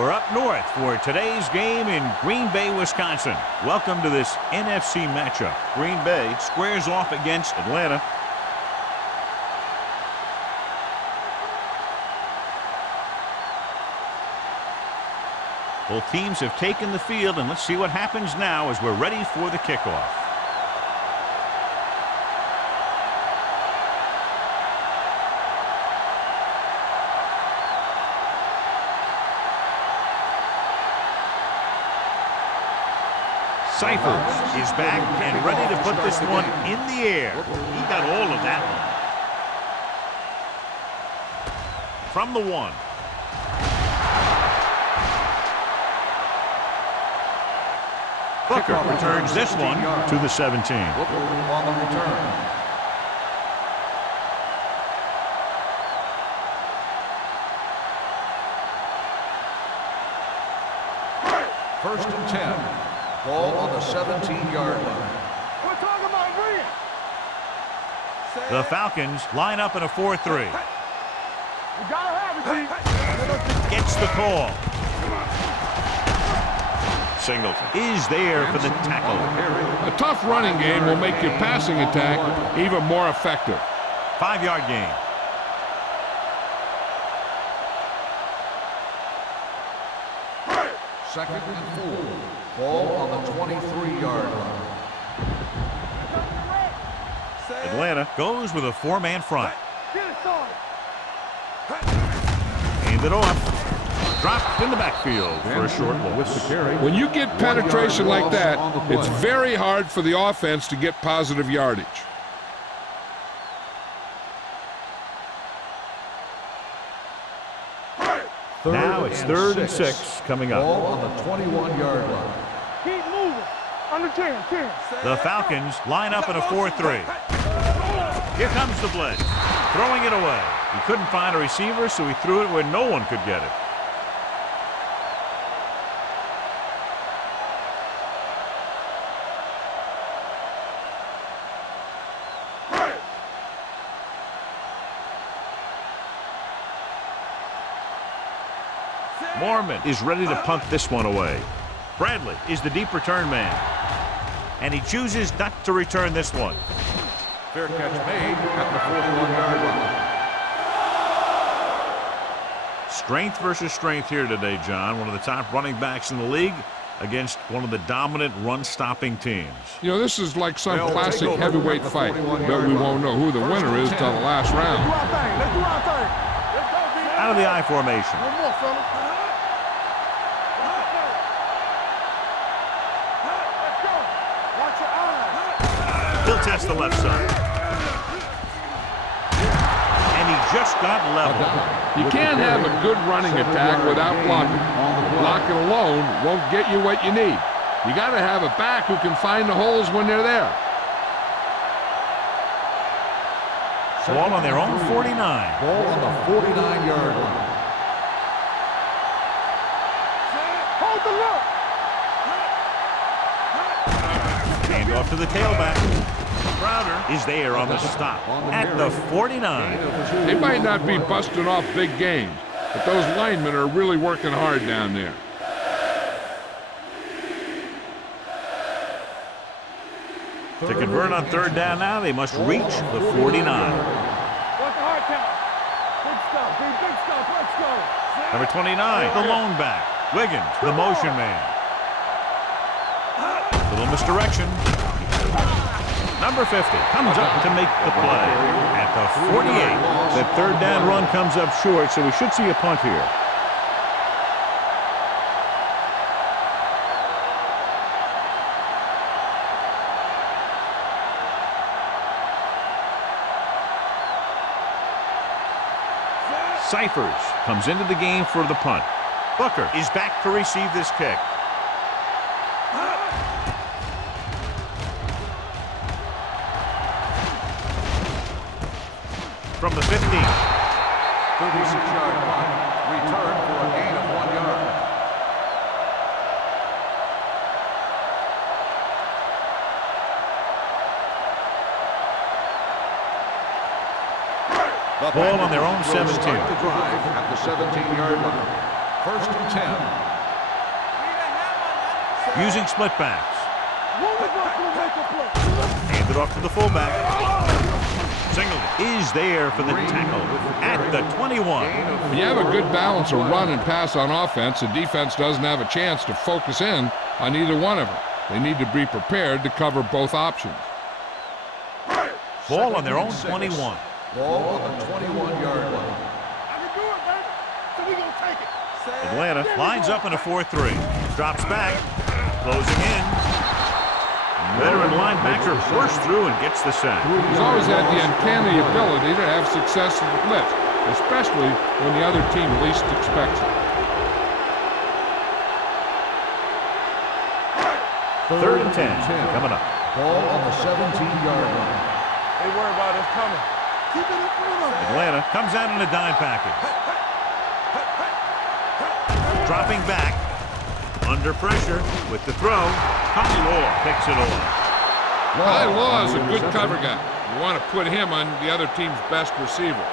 We're up north for today's game in Green Bay, Wisconsin. Welcome to this NFC matchup. Green Bay squares off against Atlanta. Both teams have taken the field, and let's see what happens now as we're ready for the kickoff. Cyphers is back and ready to put this one in the air. He got all of that one. From the 1. Booker returns this one to the 17. On the return. First and 10. Ball on the 17-yard line. We're talking about Reed. The Falcons line up in a 4-3. You gotta have it, Gets the call. Singleton Is there for the tackle. A tough running game will make your passing attack even more effective. 5-yard gain. Second and 4. Ball on the 23-yard line. Atlanta goes with a 4-man front. Get it started. Hand it off. Dropped in the backfield for a short loss. When you get penetration like that, it's very hard for the offense to get positive yardage. Now it's 3rd and 6 coming up. Ball on the 21-yard line. Keep moving. Under 10, 10. The Falcons line up in a 4-3. Here comes the blitz. Throwing it away. He couldn't find a receiver, so he threw it where no one could get it. Mormon is ready to punt this one away. Bradley is the deep return man. And he chooses not to return this one. Fair catch made at the 41-yard line. Strength versus strength here today, John. One of the top running backs in the league against one of the dominant run-stopping teams. You know, this is like some classic heavyweight fight, but we won't know who the winner is till the last round. Let's do our thing. Let's go, B. Out of the I formation. One more, fella. Let's go. Watch your eyes. He'll test the left side. And he just got level. You can't have a good running attack without blocking. Blocking alone won't get you what you need. You got to have a back who can find the holes when they're there. Ball on their own 49. Ball on the 49-yard line. Hold the look. Hand off to the tailback. Crowder is there on the stop at the 49. They might not be busting off big games, but those linemen are really working hard down there. To convert on 3rd down now, they must reach the 49. What's the hard count? Big stuff, B. Big stuff. Let's go. Number 29, the lone back. Wiggins, the motion man. Little misdirection. Number 50 comes up to make the play at the 48. That 3rd down run comes up short, so we should see a punt here. Cyphers comes into the game for the punt. Booker is back to receive this kick. From the 15. 36-yard punt. Return for a gain of 1 yard. Ball on their own 17. The drive at the 17-yard line. First and 10. Using split backs. Hand it off to the fullback. Singleton is there for the tackle at the 21. When you have a good balance of run and pass on offense, the defense doesn't have a chance to focus in on either one of them. They need to be prepared to cover both options. Ball on their own 21. Ball on the 21-yard line. Atlanta lines up in a 4-3. Drops back. Closing in. Veteran linebacker bursts through and gets the sack. He's always had the uncanny ability to have success in the blitz, especially when the other team least expects it. Third and 10 coming up. Ball on the 17-yard line. They worry about us coming. Keep it in front of them. Atlanta comes out in a dime package. Dropping back. Under pressure with the throw. Tommy Law picks it off. Ty Law is a good cover guy. You want to put him on the other team's best receiver.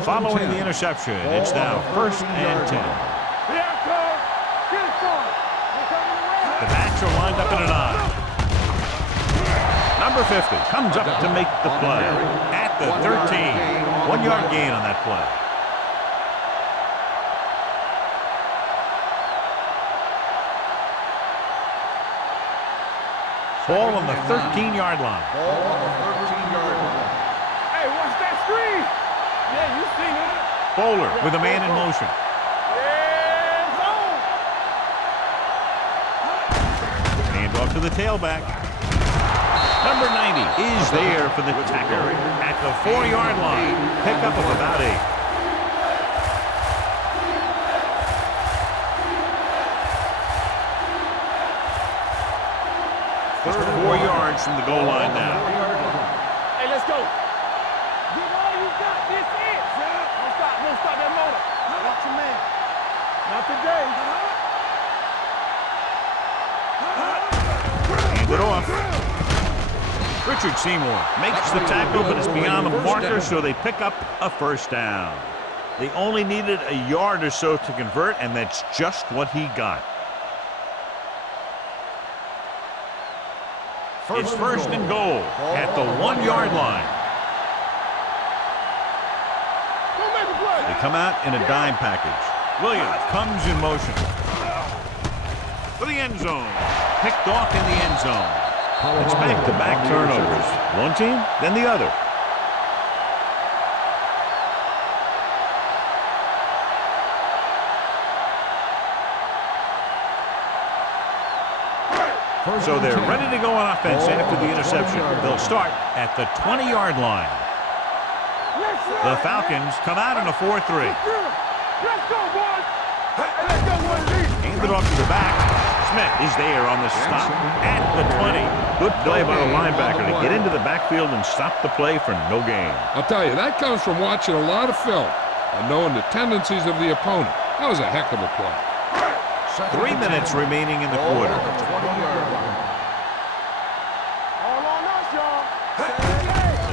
Following the interception, it's now first and 10. The backs are lined up in an I. Number 50 comes up to make the play at the 13. 1 yard gain on that play. Ball on the 13-yard line. Ball on the 13-yard line. Hey, watch that screen. Yeah, you seen it. Bowler with a man in motion. Hand off to the tailback. Number 90 is there for the tackle at the 4-yard line. Pickup of about 8. Just 4 yards from the goal line now. Hey, let's go. Give all you got. This it. Don't stop that motor. Watch your man. Not today. Hand it off. Richard Seymour makes the tackle, but it's beyond the marker, so they pick up a first down. They only needed a yard or so to convert, and that's just what he got. It's first and goal at the 1-yard line. They come out in a dime package. Williams comes in motion for the end zone. Picked off in the end zone. It's back-to-back turnovers. One team, then the other. So they're ready to go on offense after the interception. They'll start at the 20-yard line. The Falcons come out in a 4-3. Let's go, boys. Let's go, boys. Hand it off to the back. Smith is there on the stop at the 20. Good play by the linebacker to get into the backfield and stop the play for no gain. I'll tell you, that comes from watching a lot of film and knowing the tendencies of the opponent. That was a heck of a play. 3 minutes remaining in the quarter. All on us, y'all.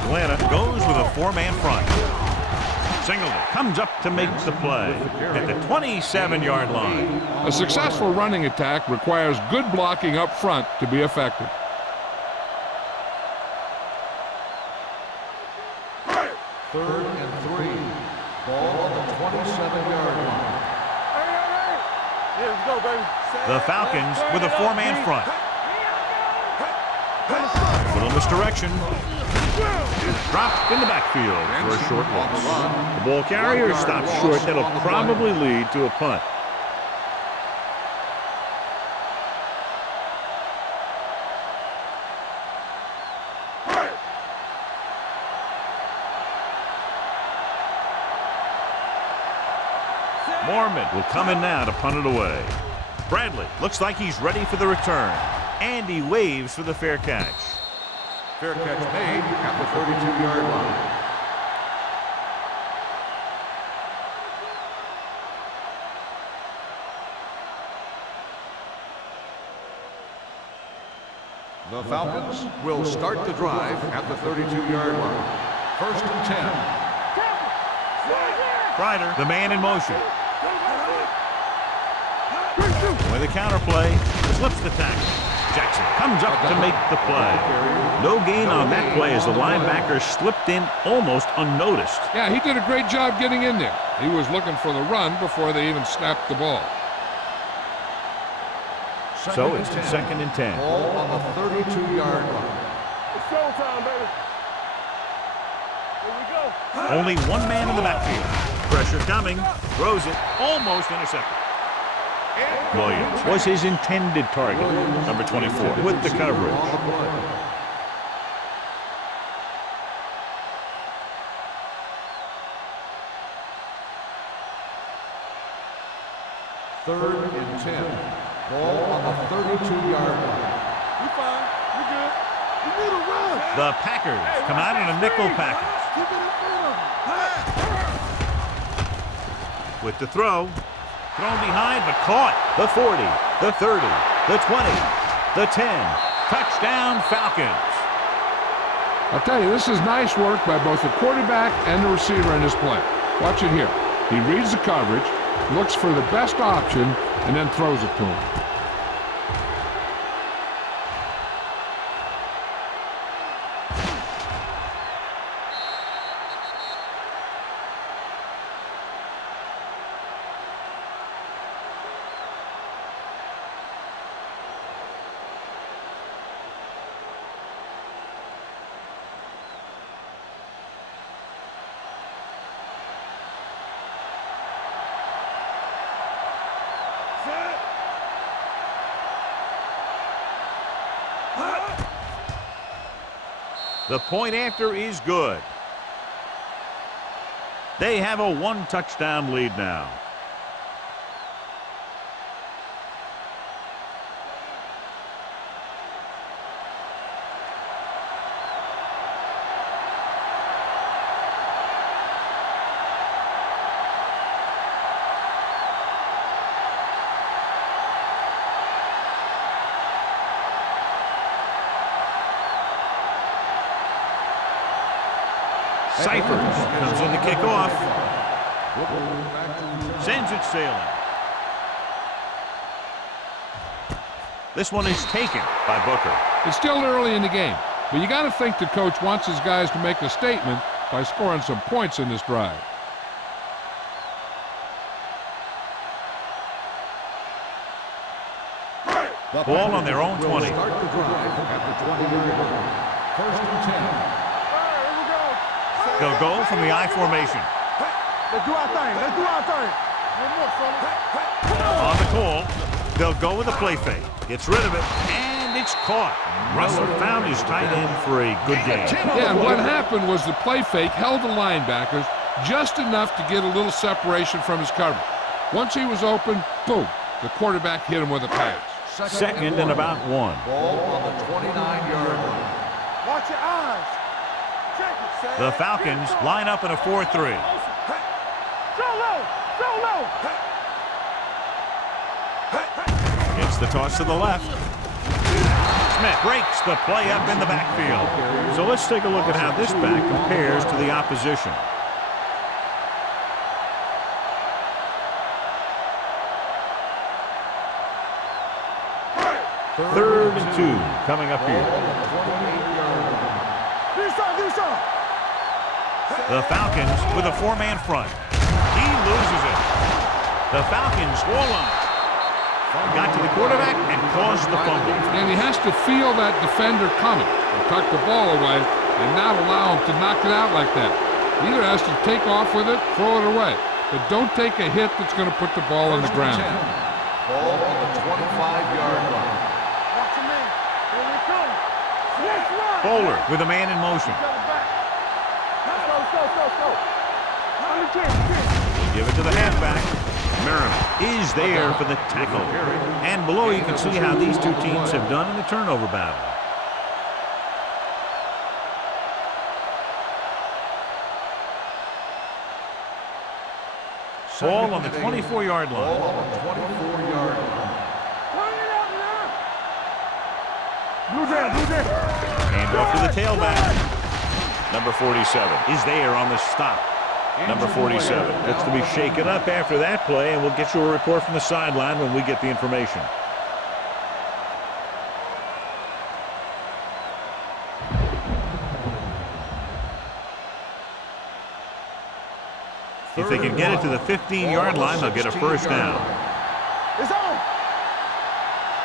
Atlanta goes with a 4-man front. Singleton comes up to make the play at the 27-yard line. A successful running attack requires good blocking up front to be effective. Third and 3. Ball on the 27-yard line. Yeah, let's go, baby. The Falcons with a 4-man front. Little misdirection. Dropped in the backfield for a short loss. The ball carrier stops short. That'll probably lead to a punt. Mormon will come in now to punt it away. Bradley looks like he's ready for the return. And he waves for the fair catch. Fair catch made at the 32-yard line. The Falcons will start the drive at the 32-yard line. First and 10. Ryder, the man in motion. With a counter play, flips the tackle. Jackson comes up to make the play. No gain on that play as the linebacker slipped in almost unnoticed. Yeah, he did a great job getting in there. He was looking for the run before they even snapped the ball. So it's second and 10. Ball on the 32-yard line. It's showtime, baby. Here we go. Only one man in the backfield. Pressure coming. Throws it. Almost intercepted. Williams was his intended target. Number 24 with the coverage. On the play. Third and 10. Ball on the 32-yard line. We fine. We good. We need a run. The Packers come out in a nickel package. Keep it in front of him. With the throw. Thrown behind, but caught. The 40, the 30, the 20, the 10. Touchdown, Falcons. I'll tell you, this is nice work by both the quarterback and the receiver in this play. Watch it here. He reads the coverage, looks for the best option, and then throws it to him. The point after is good. They have a one-touchdown lead now. Cyphers comes in to kick off. Sends it sailing. This one is taken by Booker. It's still early in the game, but you got to think the coach wants his guys to make a statement by scoring some points in this drive. Ball on their own 20. Start the drive at the 20-yard line. First and 10. They'll go from the I formation. Let's do our thing. Let's do our thing. On the call, they'll go with a play fake. Gets rid of it, and it's caught. Russell found his tight end for a good game. Yeah, and what happened was the play fake held the linebackers just enough to get a little separation from his coverage. Once he was open, boom, the quarterback hit him with a pass. Second and about one. Ball on the 29-yard line. Watch your eyes. The Falcons line up in a 4-3. Go low. Go low. It's the toss to the left. Smith breaks the play up in the backfield. So let's take a look at how this back compares to the opposition. Third and 2 coming up here. The Falcons with a four-man front. He loses it. The Falcons score line. Got to the quarterback and caused the fumble. And he has to feel that defender coming and tuck the ball away and not allow him to knock it out like that. He either has to take off with it, throw it away. But don't take a hit that's going to put the ball on the ground. Ball on the 25-yard line. Watch your man. Here we come. Let's run. Bowler with a man in motion. Give it to the halfback. Merriman is there for the tackle. And below you can see how these two teams have done in the turnover battle. Ball on the 24-yard line. Ball on the 24-yard line. Blue jam, blue jam. Hand off to the tailback. Number 47. Is there on the stop. Number 47. Looks to be shaken up after that play, and we'll get you a report from the sideline when we get the information. If they can get it to the 15-yard line, they'll get a first down. It's on.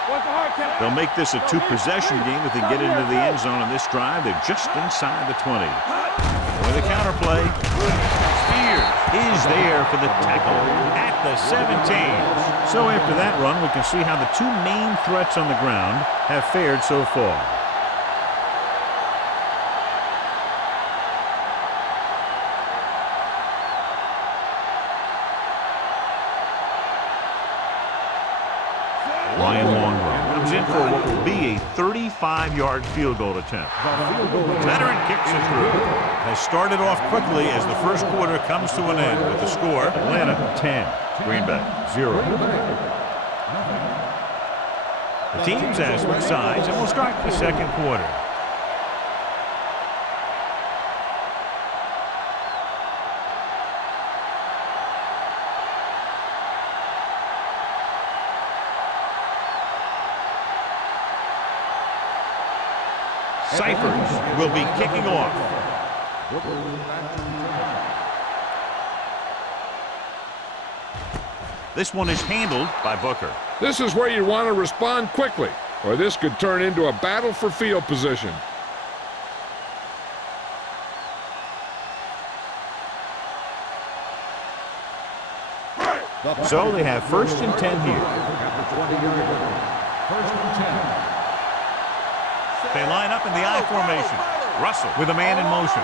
What's the hard count? They'll make this a two-possession game if they get into the end zone on this drive. They're just inside the 20. With a counter play, Spears is there for the tackle at the 17. So after that run, we can see how the two main threats on the ground have fared so far. Ryan Longrow comes in for what will be a 35-yard field goal attempt. Veteran kicks it through. Has started off quickly as the first quarter comes to an end with the score. Atlanta 10, Green Bay 0. The teams have switched sides, and we'll start the second quarter. Cyphers will be kicking off. This one is handled by Booker. This is where you want to respond quickly, or this could turn into a battle for field position. So they have first and 10 here. First and 10. They line up in the I formation. Russell with a man in motion.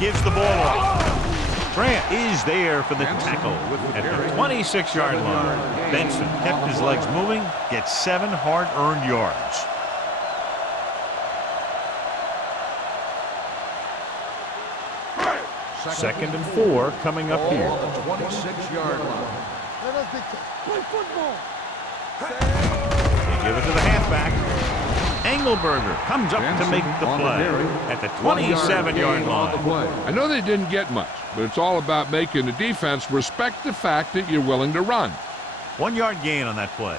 Gives the ball off. Grant is there for the tackle at the 26-yard line. Benson kept his legs moving, gets 7 hard-earned yards. Second and 4 coming up here. Ball on the 26-yard line. Let us play football. They give it to the halfback. Engelberger comes up to make the play at the 27-yard line. I know they didn't get much, but it's all about making the defense respect the fact that you're willing to run. 1 yard gain on that play.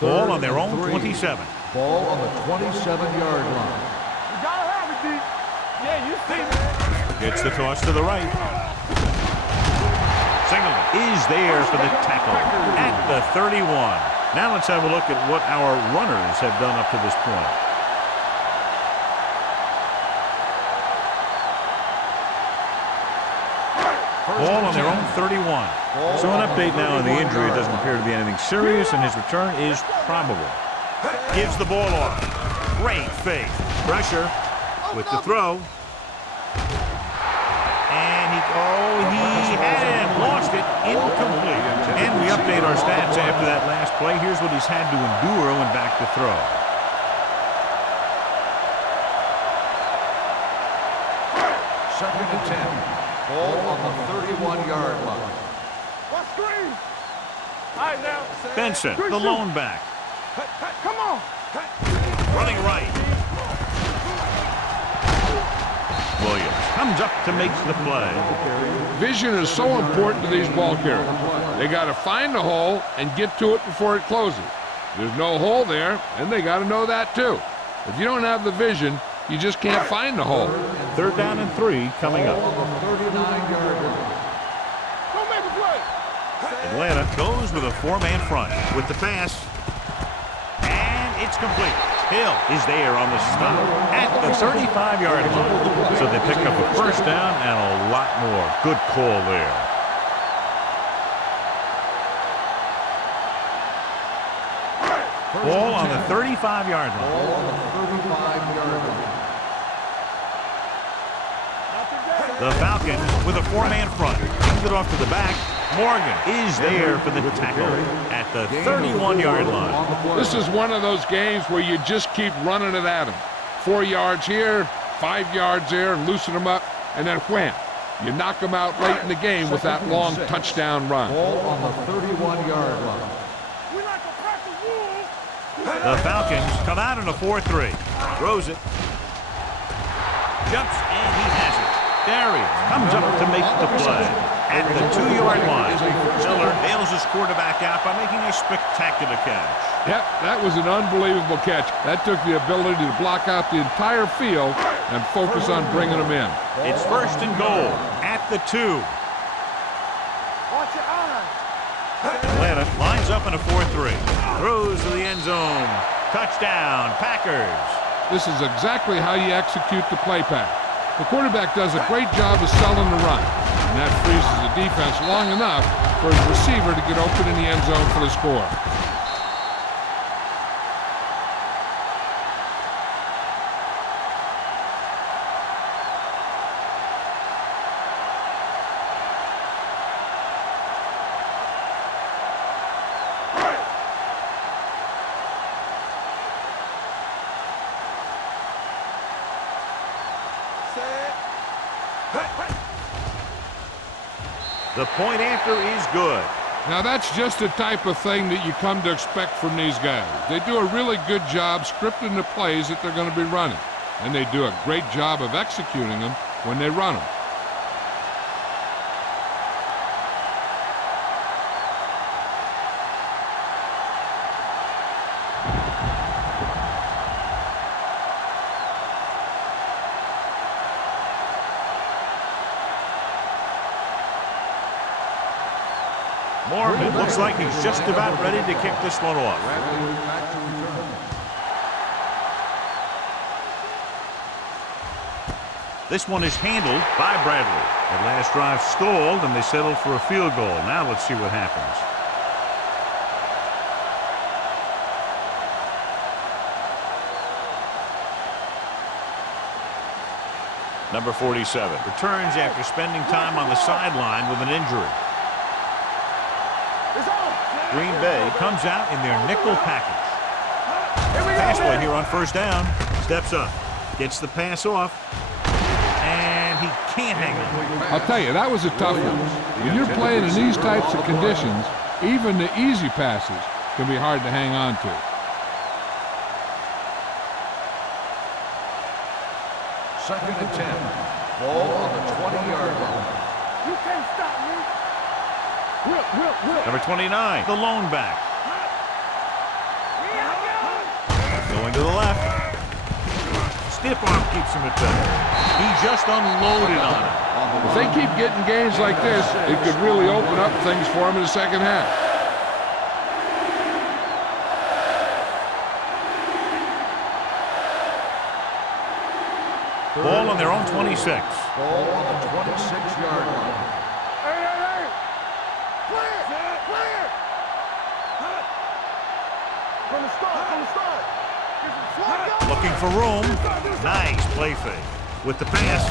Ball on their own 27. Ball on the 27-yard line. You gotta have it, D. Yeah, you see me. Gets the toss to the right. Singleton is there for the tackle at the 31. Now let's have a look at what our runners have done up to this point. Ball on their own 31. So an update now on the injury. It doesn't appear to be anything serious, and his return is probable. Gives the ball off. Great fake. Pressure with the throw. And he had it and lost it. Incomplete. And we update our stats after that last play. Here's what he's had to endure when back to throw. Second and 10. Ball on the 31-yard line. What screen? All right, now. Benson, the lone back. Come on. Running right. Williams comes up to make the play. Vision is so important to these ball carriers. They got to find the hole and get to it before it closes. There's no hole there, and they got to know that too. If you don't have the vision, you just can't find the hole. Third down and 3 coming up. On the 39-yard line. Don't make a play. Atlanta goes with a 4-man front with the pass. And it's complete. Hill is there on the stop at the 35-yard line. So they pick up a first down and a lot more. Good call there. Ball on the 35-yard line. Ball on the 35-yard line. The Falcons with a 4-man front. Hand it off to the back. Morgan is there for the tackle at the 31-yard line. This is one of those games where you just keep running it at them. 4 yards here, 5 yards there, loosen them up, and then wham. You knock them out late in the game with that long touchdown run. Ball on the 31-yard line. The Falcons come out in a 4-3. Throws it. Jumps, and he has it. There he is. Comes up to make the play. At the 2-yard line, Miller nails his quarterback out by making a spectacular catch. Yep, that was an unbelievable catch. That took the ability to block out the entire field and focus on bringing them in. It's 1st and goal at the 2. Watch your eyes. Atlanta lines up in a 4-3. Throws to the end zone. Touchdown, Packers. This is exactly how you execute the play pass. The quarterback does a great job of selling the run, and that freezes the defense long enough for his receiver to get open in the end zone for the score. The point after is good. Now that's just the type of thing that you come to expect from these guys. They do a really good job scripting the plays that they're going to be running, and they do a great job of executing them when they run them. Mormon looks like he's just about ready to kick this one off. This one is handled by Bradley. The last drive stalled, and they settled for a field goal. Now let's see what happens. Number 47. Returns after spending time on the sideline with an injury. Green Bay comes out in their nickel package. Pass play here on 1st down. Steps up. Gets the pass off. And he can't hang on. I'll tell you, that was a tough one. When you're playing in these types of conditions, even the easy passes can be hard to hang on to. Second and 10. Ball on the 20-yard line. You can't stop me. Whip. Number 29, the lone back. Going to the left. Stiff arm keeps him at bay. He just unloaded on it. If they keep getting gains like this, it could really open up things for them in the second half. Ball on their own 26. Ball on the 26-yard line. Hey. Clear. From the start. Looking for room. Nice play fake. With the pass,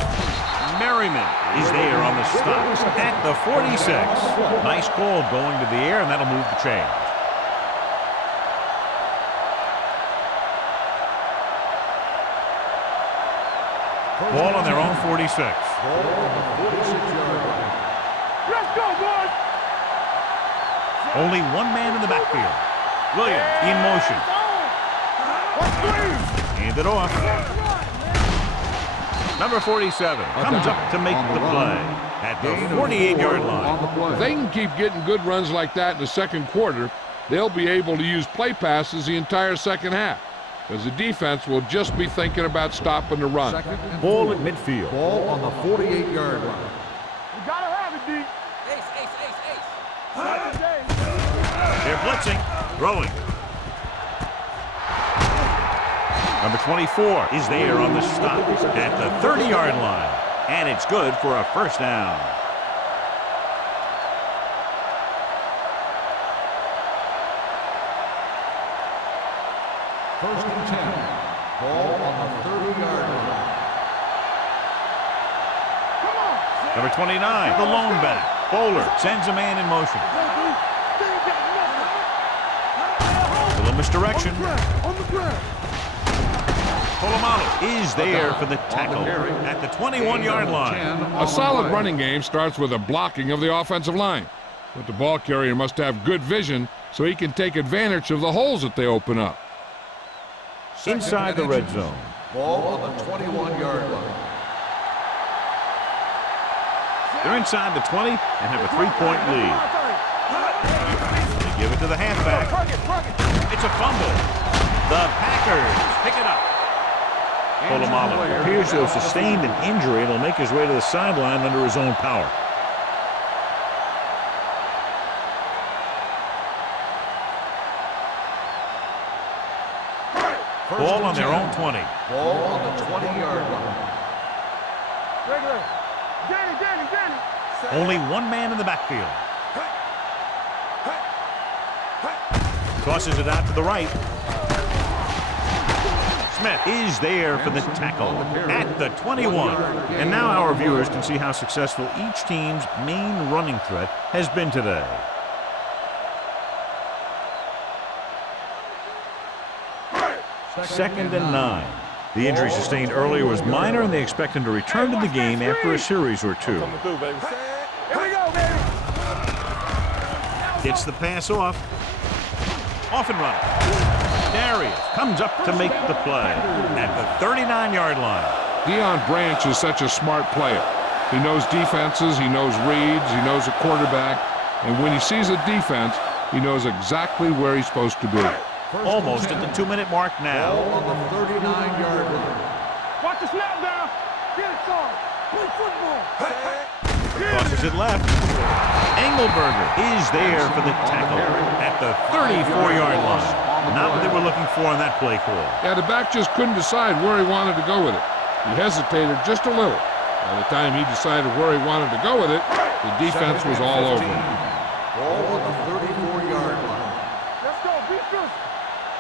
Merriman is there on the stop at the 46. Nice call going to the air, and that'll move the chains. Ball on their own 46. Ball on the 46-yard line. Let's go, boys. Only one man in the backfield. Williams in motion. Hand it off. Number 47 comes up to make the play at the 48-yard line. If they can keep getting good runs like that in the second quarter, they'll be able to use play passes the entire second half, because the defense will just be thinking about stopping the run. Ball at midfield. Ball on the 48-yard line. You gotta have it, D. Ace. They're blitzing, throwing. Number 24 is there on the stop at the 30-yard line, and it's good for a first down. First and 10. Ball on the 30-yard line. Number 29, the lone back. Bowler sends a man in motion. A little misdirection. On the ground. Polamalu is there for the tackle at the 21-yard line. A solid running game starts with a blocking of the offensive line, but the ball carrier must have good vision so he can take advantage of the holes that they open up. inside the red zone. Ball on the 21-yard line. They're inside the 20 and have a 3-point lead. They give it to the halfback. It's a fumble. The Packers pick it up. Polamalu appears to have sustained an injury and will make his way to the sideline under his own power. Ball on their own 20. Ball on the 20-yard line. Only one man in the backfield. Tosses it out to the right. Smith is there for the tackle at the 21. And now our viewers can see how successful each team's main running threat has been today. Second and 9. The injury sustained earlier was minor, and they expect him to return to the game after a series or two. Gets the pass off. Off and running. Darius comes up to make the play at the 39-yard line. Deion Branch is such a smart player. He knows defenses, he knows reads, he knows a quarterback, and when he sees a defense, he knows exactly where he's supposed to be. Almost at the 2-minute mark now. Ball on the 39-yard line. Watch the snap down. Get it started. Play football. Crosses it left. Engelberger is there for the tackle at the 34-yard line. Not what they were looking for on that play call. Yeah, the back just couldn't decide where he wanted to go with it. He hesitated just a little. By the time he decided where he wanted to go with it, the defense was all over him. Ball on the 34-yard line. Let's go. Defense.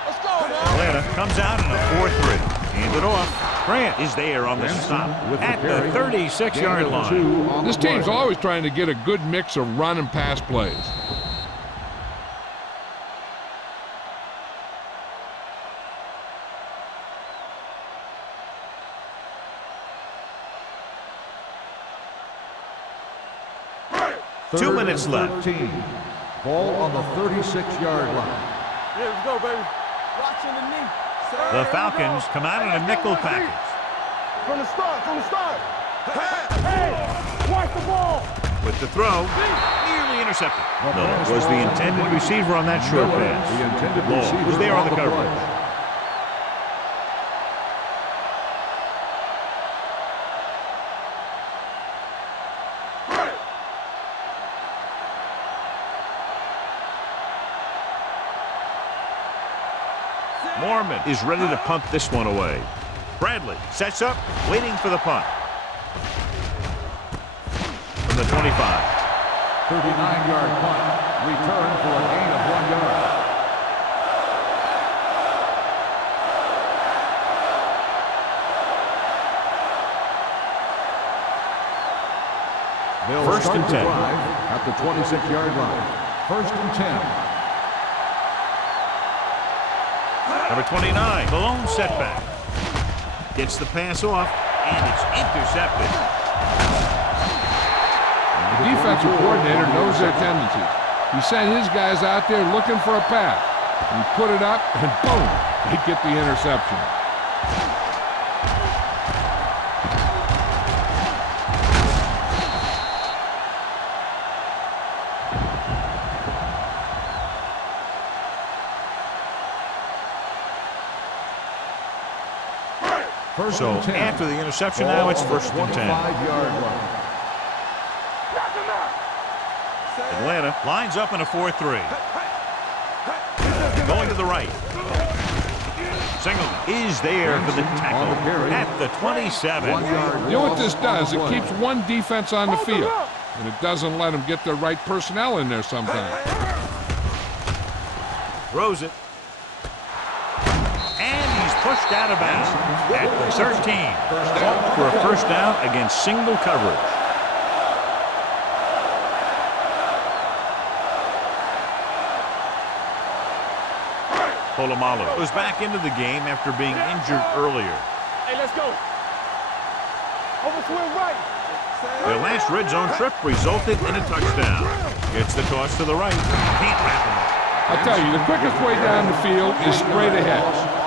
Let's go, man. Atlanta comes out in a 4-3. Hand it off. Grant is there on the stop at the 36-yard line. This team's always trying to get a good mix of run and pass plays. Two minutes left. 13. Ball on the 36-yard line. Yeah, let's go, baby. Watching the knee. The Falcons come out in a nickel package. From the start. Hey, watch the ball. With the throw, nearly intercepted. Miller was the intended receiver on that short pass. The intended Ball receiver was there on the play. coverage. Mormon is ready to punt this one away. Bradley sets up, waiting for the punt. From the 25. 39-yard punt. Return for a gain of 1 yard. They'll First start and the 10. drive at the 26-yard line. First and 10. Number 29, the lone setback. Gets the pass off, and it's intercepted. The defensive coordinator knows their tendencies. He sent his guys out there looking for a pass. He put it up, and boom, they get the interception. So after the interception, now it's first and 10. 25-yard line. Atlanta lines up in a 4-3. Going to the right. Singleton is there for the tackle at the 27. You know what this does? It keeps one defense on the field, and it doesn't let them get the right personnel in there sometimes. Throws it. Pushed out of bounds at the 13. Called for a first down against single coverage. Polamalu was back into the game after being injured earlier. Hey, let's go. Over swing right. Their last red zone trip resulted in a touchdown. Gets the toss to the right. Can't wrap him up. I tell you, the quickest way down the field is straight ahead.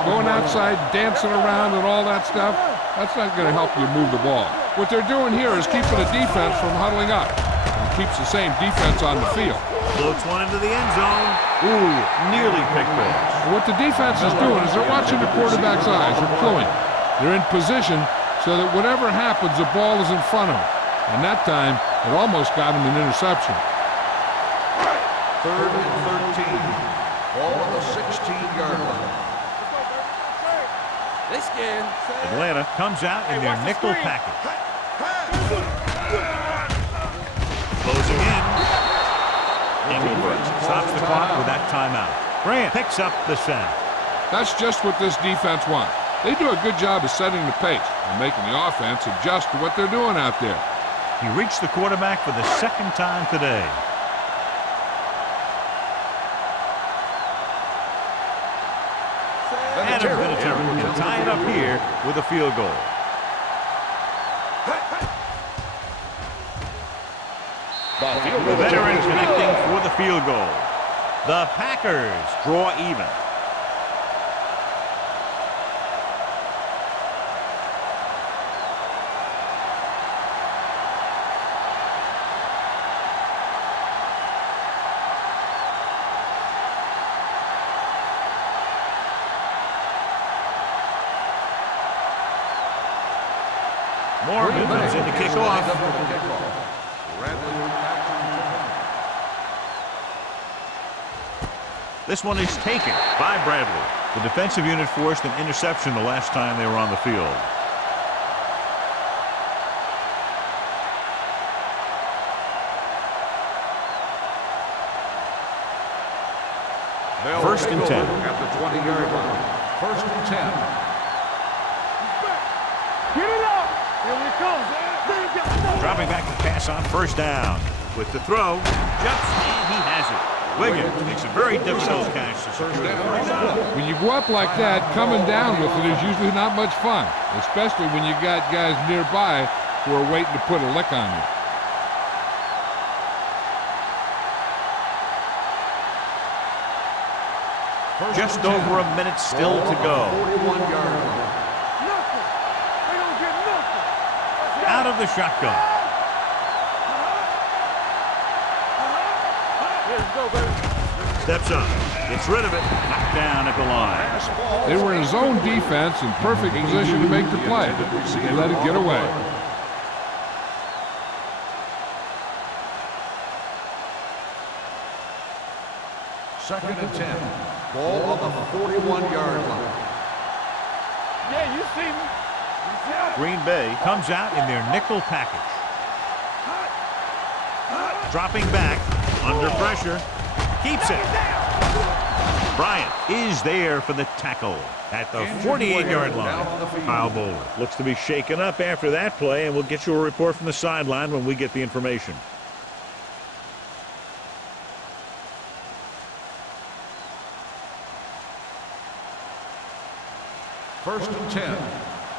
Going outside, dancing around and all that stuff, that's not going to help you move the ball. What they're doing here is keeping the defense from huddling up. It keeps the same defense on the field. Floats one into the end zone. Ooh, nearly picked off. What the defense is doing is they're watching the quarterback's eyes. They're cluing. They're in position so that whatever happens, the ball is in front of them. And that time, it almost got him an interception. 3rd and 13. Ball on the 16-yard line. They scared. Atlanta comes out in their nickel package. Closing in. Engelbert stops the clock with that timeout. Grant picks up the sack. That's just what this defense wants. They do a good job of setting the pace and making the offense adjust to what they're doing out there. He reached the quarterback for the second time today. Adam Vinatieri can tie it up here with a field goal. The veteran connecting for the field goal. The Packers draw even. Morgan comes in to kick off. This one is taken by Bradley. The defensive unit forced an interception the last time they were on the field. First and 10. At the 20-yard line. 1st and 10. Get it up. Here it comes. Dropping back to pass on first down. With the throw, jumps and he has it. Williams makes a very difficult catch to secure the first down. When you go up like that, coming down with it is usually not much fun, especially when you got guys nearby who are waiting to put a lick on you. Just over a minute still to go. 41-yard line. Nothing. They don't get nothing. Out of the shotgun. Let's go, baby. Steps up. Gets rid of it. Knocked down at the line. They were in zone defense in perfect position to make the play. They let it get away. Second and 10. Ball on the 41-yard line. Yeah, you see me. Green Bay comes out in their nickel package. Dropping back. Under pressure. Keeps it. Bryant is there for the tackle at the 48-yard line. Kyle Bowler looks to be shaken up after that play, and we'll get you a report from the sideline when we get the information. First and 10.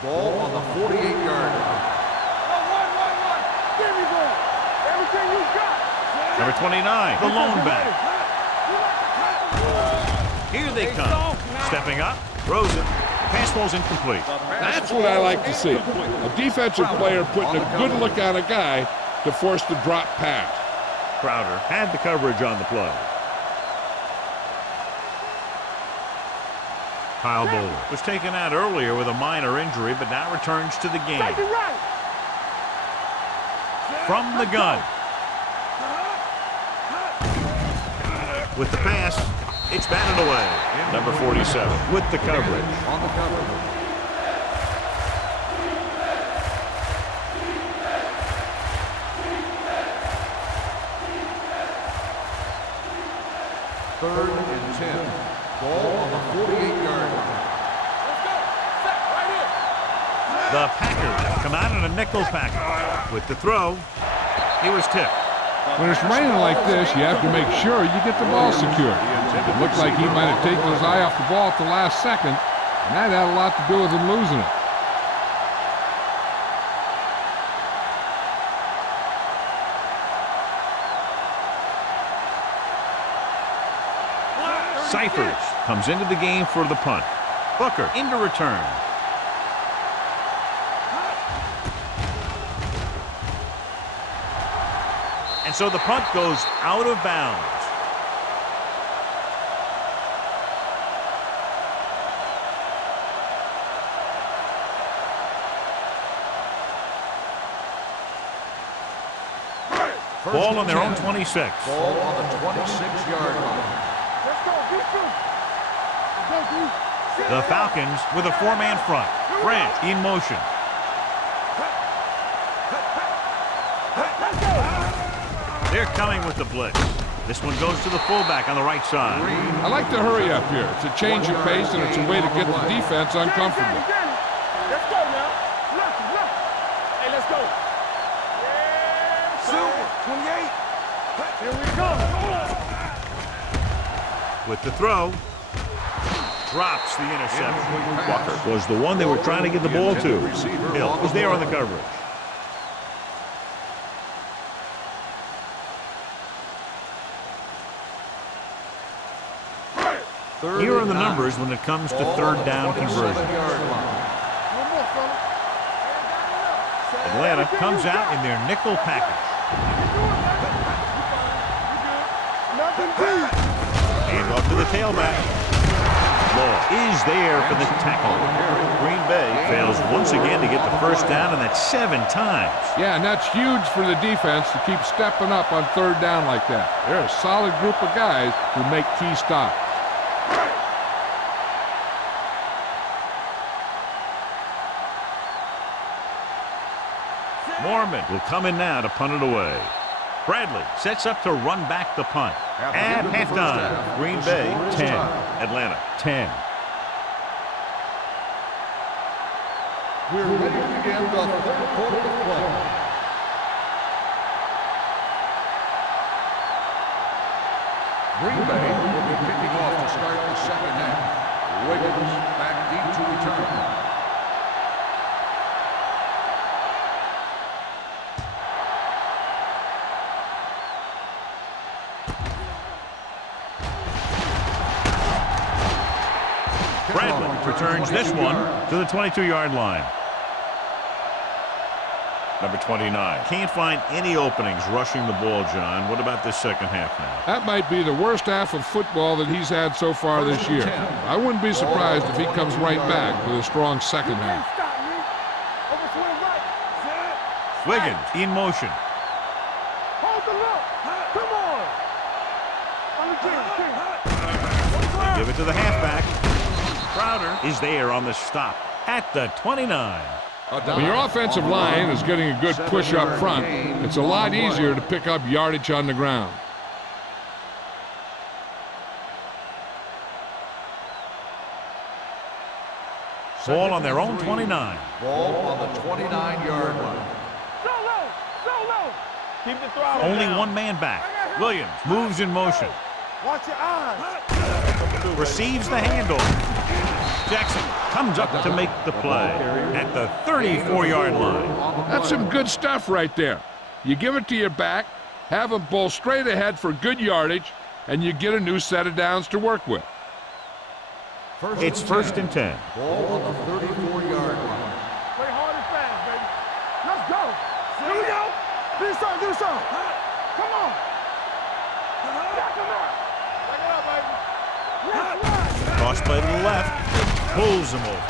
Ball on the 48-yard line. Give me one. Everything you got. Number 29, the lone back. Here they come. Stepping up, throws it. Pass ball's incomplete. That's what I like to see. A defensive player putting a good look on a guy to force the drop pass. Crowder had the coverage on the play. Kyle Bowler was taken out earlier with a minor injury, but now returns to the game. Take it right. From the gun. With the pass, it's batted away. Number 47. With the coverage. On the coverage. Third and 10. Ball on the 48-yard line. Let's go. Set right here. The Packers come out in a nickel package. With the throw, he was tipped. When it's raining like this, you have to make sure you get the ball secured. It looked like he might have taken his eye off the ball at the last second, and that had a lot to do with him losing it. Cyphers comes into the game for the punt. Booker into return. And so the punt goes out of bounds. Ball on their own 26. Ball on the 26-yard line. Let's go, defense. Let's go, defense. The Falcons with a four-man front. Branch in motion. They're coming with the blitz. This one goes to the fullback on the right side. I like to hurry up here. It's a change of pace, and it's a way to get the defense uncomfortable. Let's go now. Left. Hey, let's go. Yeah, 28. Here we go. With the throw. Drops the interception. Walker was the one they were trying to get the ball to. Hill was there on the coverage. Here are the numbers when it comes to third down conversion. Atlanta comes out in their nickel package. And off to the tailback. Law is there for the tackle. Green Bay fails once again to get the first down, and that's 7 times. Yeah, and that's huge for the defense to keep stepping up on third down like that. They're a solid group of guys who make key stops. Mormon will come in now to punt it away. Bradley sets up to run back the punt. At halftime, Green Bay 10, Atlanta 10. We're ready to begin the third quarter of play. Green Bay will be kicking off to start the second half. Wiggins back deep to return. Bradley returns this one to the 22-yard line. Number 29. Can't find any openings rushing the ball, John. What about this second half now? That might be the worst half of football that he's had so far this year. I wouldn't be surprised if he comes right back with a strong second half. Wiggins in motion. Hold the look. Come on. Give it to the halfback. Crowder is there on the stop at the 29. When your offensive line is getting a good push up front, it's a lot easier to pick up yardage on the ground. Ball on their own 29. Ball on the 29-yard line. So low. Keep the throttle Only down. one man back. Williams moves in motion. Watch your eyes. Receives the handoff. Jackson comes up to make the play at the 34-yard line. That's some good stuff right there. You give it to your back, have him bowl straight ahead for good yardage, and you get a new set of downs to work with. It's first and 10. Ball on the 34-yard line. Play hard and fast, baby. Let's go. Here we go. Do something. Come on. Back him up. Back it up, baby. Cross play to the left. Pulls him over.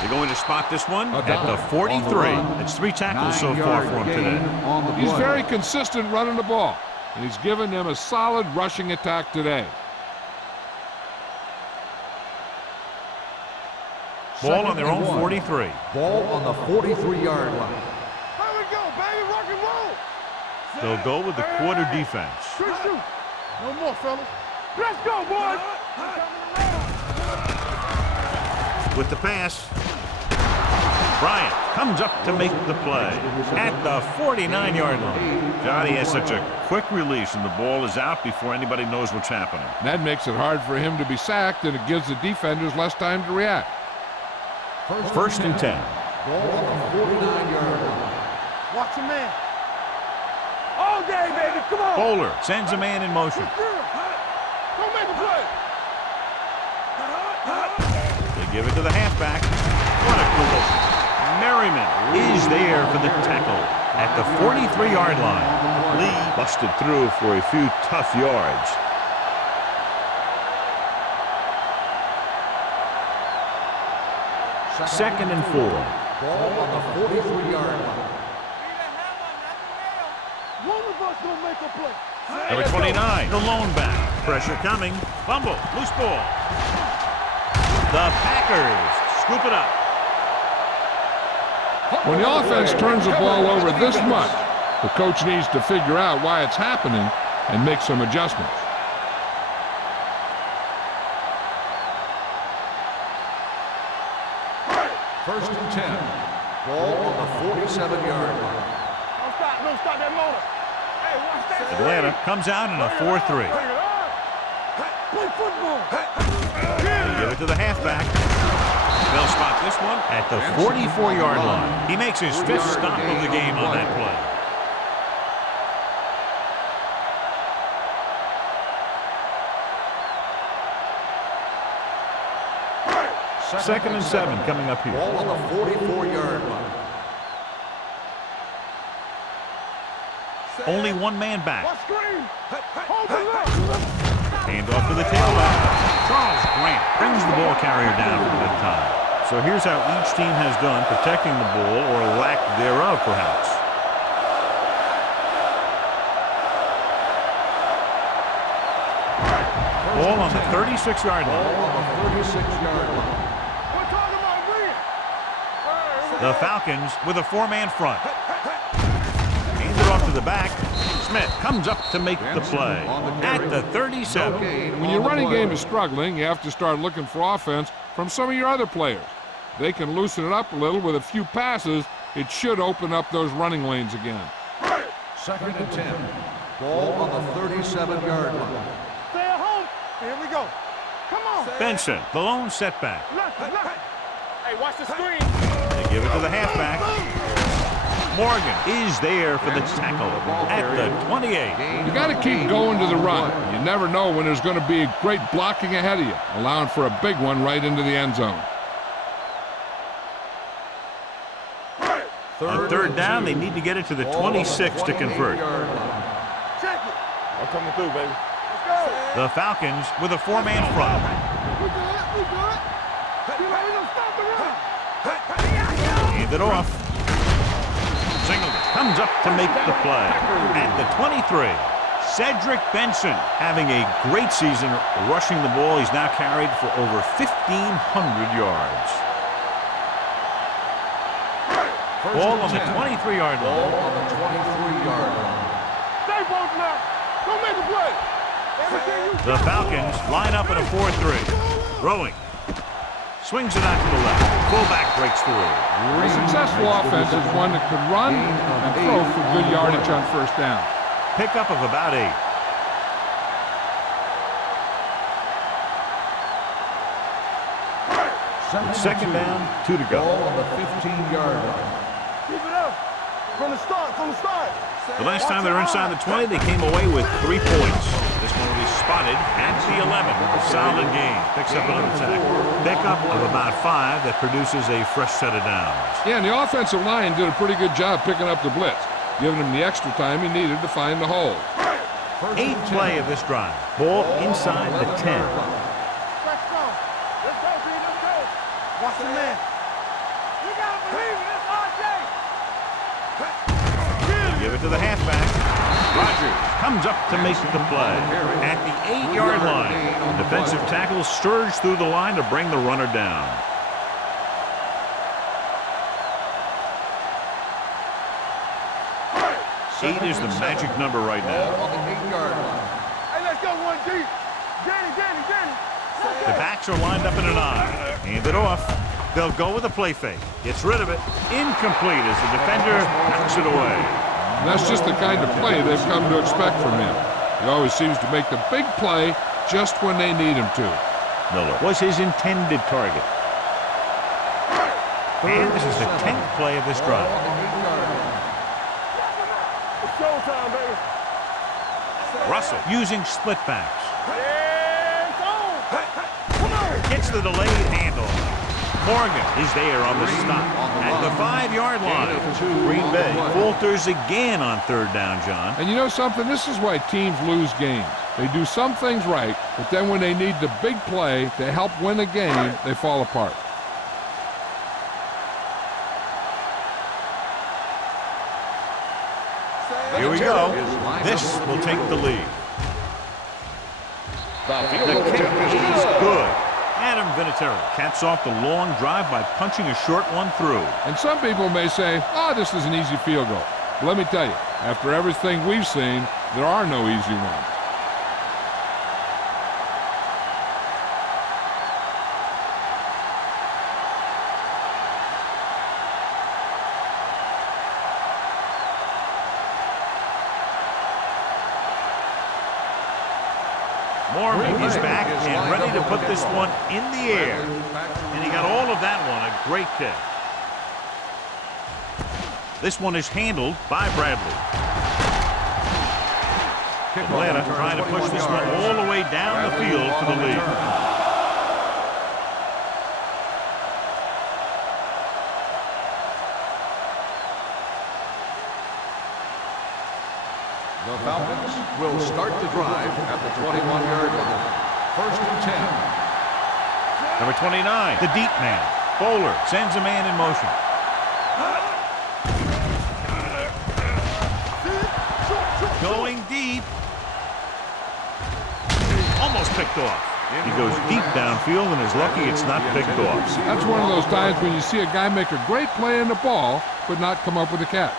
They're going to spot this one at the 43. It's 3 tackles so far for him today. He's very consistent running the ball, and he's given them a solid rushing attack today. Ball on their own 43. Ball on the 43-yard line. Here we go, baby. Rock and roll. They'll go with the quarter defense. Shoot. No more, fellas. Let's go, boys. With the pass, Bryant comes up to make the play at the 49-yard line. Johnny has such a quick release, and the ball is out before anybody knows what's happening. That makes it hard for him to be sacked, and it gives the defenders less time to react. First and 10. Ball on the 49-yard line. Watch your man. All day, baby. Come on. Bowler sends a man in motion. Come Give it to the halfback. What a collision. Merriman is there for the tackle at the 43-yard line. Lee busted through for a few tough yards. Second and 4. Ball on the 43-yard line. One of us gonna make a play. Number 29, the lone back. Pressure coming. Fumble. Loose ball. The Packers scoop it up. When the offense turns the ball over this much, the coach needs to figure out why it's happening and make some adjustments. First and 10. Ball on the 47-yard line. Don't stop that motor. Hey, watch that. Atlanta comes out in a 4-3. Play football. They give it to the halfback. They'll spot this one at the 44-yard line. He makes his fifth stop of the game on that play. Second and 7 coming up here. Ball on the 44-yard line. Only one man back. Watch screen. Hold the left. Hand off to the tailback. Charles Grant brings the ball carrier down for the good time. So here's how each team has done protecting the ball, or lack thereof, perhaps. Ball on the 36-yard Ball line. on the 36-yard line. We're talking about win. The Falcons with a four-man front. Hands it off to the back. Smith comes up to make the play at the 37. When your running game is struggling, you have to start looking for offense from some of your other players. They can loosen it up a little with a few passes. It should open up those running lanes again. Second and 10. Ball on the 37-yard line. Stay at home. Here we go. Come on. Benson, the lone setback. Left. Hey, watch the screen. They give it to the halfback. Morgan is there for the tackle at the 28. You got to keep going to the run. You never know when there's going to be a great blocking ahead of you, allowing for a big one right into the end zone. On third down, they need to get it to the 26 to convert. Check it. I'm coming through, baby. Let's go. The Falcons with a four-man front. We good. You ready to stop the run? Hand it off. Singleton comes up to make the play at the 23. Cedric Benson having a great season rushing the ball. He's now carried for over 1,500 yards. Ball on the 23-yard line. Ball on the 23-yard line. Stay both now. Don't make a play. Everything you The Falcons line up in a 4-3. Throwing. Swings it out to the left. Fullback breaks through. A successful offense is one that could run and throw for good yardage on first down. Pickup of about 8. Second down, 2 to go. Ball on the 15-yard line. keep it up. From the start. The last time they were inside the 20, they came away with 3 points. This one will be spotted at the 11. Solid game. Picks up another tackle. Pickup of about 5 that produces a fresh set of downs. Yeah, and the offensive line did a pretty good job picking up the blitz, giving him the extra time he needed to find the hole. 8th play of this drive. Ball inside the 10. Let's go. Let's go, B. Let's go. Watch the man. You gotta believe it. It's RJ. Give it to the halfback. Rogers comes up to make the play at the 8-yard line. The defensive tackle surged through the line to bring the runner down. Eight is the magic number right now. Ball on the 8-yard line. Hey, let's go 1 deep. Danny. The backs are lined up in an I. Hand it off. They'll go with a play fake. Gets rid of it. Incomplete as the defender knocks it away. That's just the kind of play they've come to expect from him. He always seems to make the big play just when they need him to. Miller was his intended target. And this is the 10th play of this drive. It's showtime, baby. Russell using split backs. Yeah, it's on. Come on. Gets Gets the delayed handoff. Morgan is there on the stop at the 5-yard line. Green Bay falters again on 3rd down, John. And you know something? This is why teams lose games. They do some things right, but then when they need the big play to help win a game, they fall apart. Here we go. This will take the lead. The kick is good. Adam Vinatieri caps off the long drive by punching a short one through. And some people may say, oh, this is an easy field goal. But let me tell you, after everything we've seen, there are no easy ones. Morgan is back and ready to put this one in the air. And he got all of that one, a great kick. This one is handled by Bradley. Atlanta trying to push this one all the way down the field for the lead. The Falcons will start the drive at the 21-yard line. 1st and 10. Number 29, the deep man. Bowler sends a man in motion. Going deep. Almost picked off. He goes deep downfield and is lucky it's not picked off. That's one of those times when you see a guy make a great play in the ball, but not come up with a catch.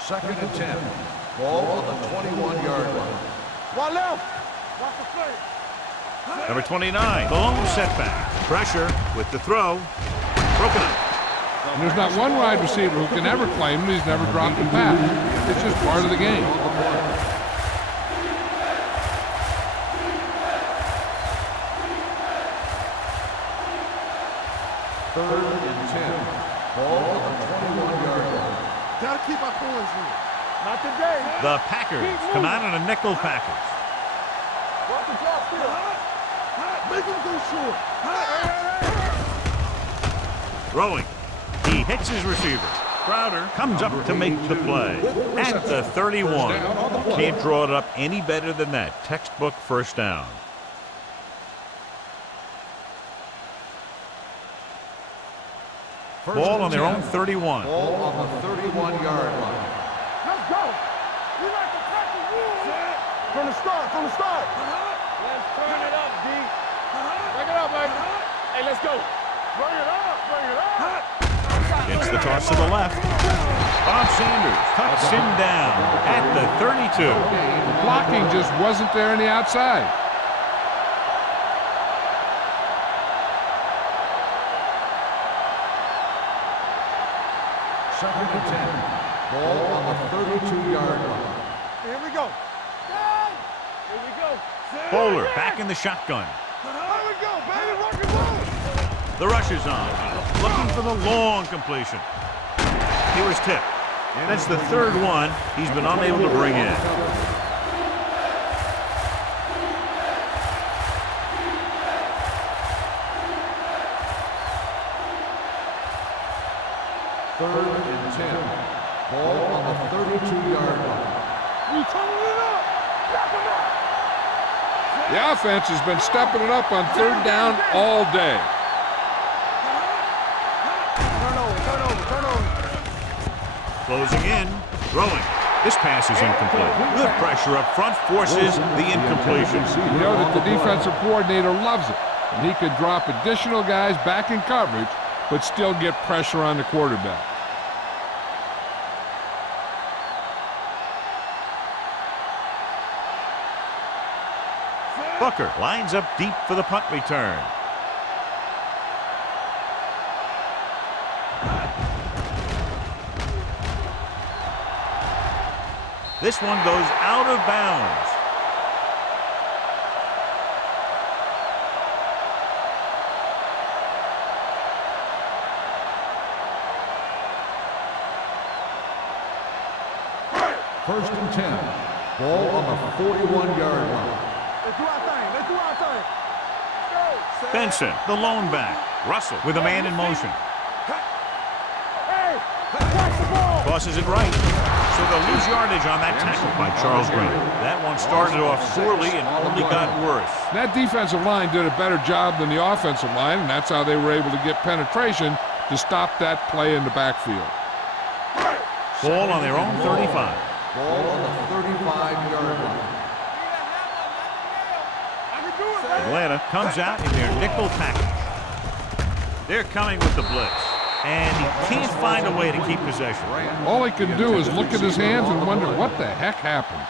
Second and 10. Ball on the 21-yard line. One left. Watch the play. Number 29, the lone setback. Pressure with the throw. Broken up. And there's not one wide receiver who can ever claim that he's never dropped a pass. It's just part of the game. Third and 10. Ball on the 21-yard line. Gotta keep our points here. Not today. The Packers come out in a nickel package. Watch the drop still. Make him go short. Throwing. He hits his receiver. Crowder comes up to make the play. At the 31. Can't draw it up any better than that. Textbook first down. Ball on their own 31. Ball on the 31-yard line. Let's go. We like to crack the rules. From the start, from the start. Let's turn it up, D. Bring it up, baby. Hey, let's go. Bring it up, bring it up. Gets the toss to the left. Bob Sanders cuts him down at the 32. The blocking just wasn't there on the outside. Second and 10. Ball on the 32-yard line. Here we go. Here we go. Bowler back in the shotgun. Here we go, baby. Rock and roll. The rush is on. Looking for the long completion. He was tipped. That's the third one he's been unable to bring in. Third and 10. Ball on the 32-yard line. We turning it up. Knock him out. The offense has been stepping it up on 3rd down all day. Turn over. Closing in, throwing. This pass is incomplete. Good pressure up front forces the incompletion. You know that the defensive coordinator loves it. And he could drop additional guys back in coverage, but still get pressure on the quarterback. Booker lines up deep for the punt return. This one goes out of bounds. First and 10. Ball on the 41-yard line. Let's do our thing. Let's do our thing. Let's go. Benson, the lone back. Russell with a man in motion. Hey, watch the ball. Tosses it right. So they'll lose yardage on that tackle by Charles Green. That one started off poorly and only got worse. That defensive line did a better job than the offensive line, and that's how they were able to get penetration to stop that play in the backfield. Ball on their own 35. Ball on the 35-yard line. Atlanta comes out in their nickel package. They're coming with the blitz, and he can't find a way to keep possession. All he can do is look at his hands and wonder what the heck happened.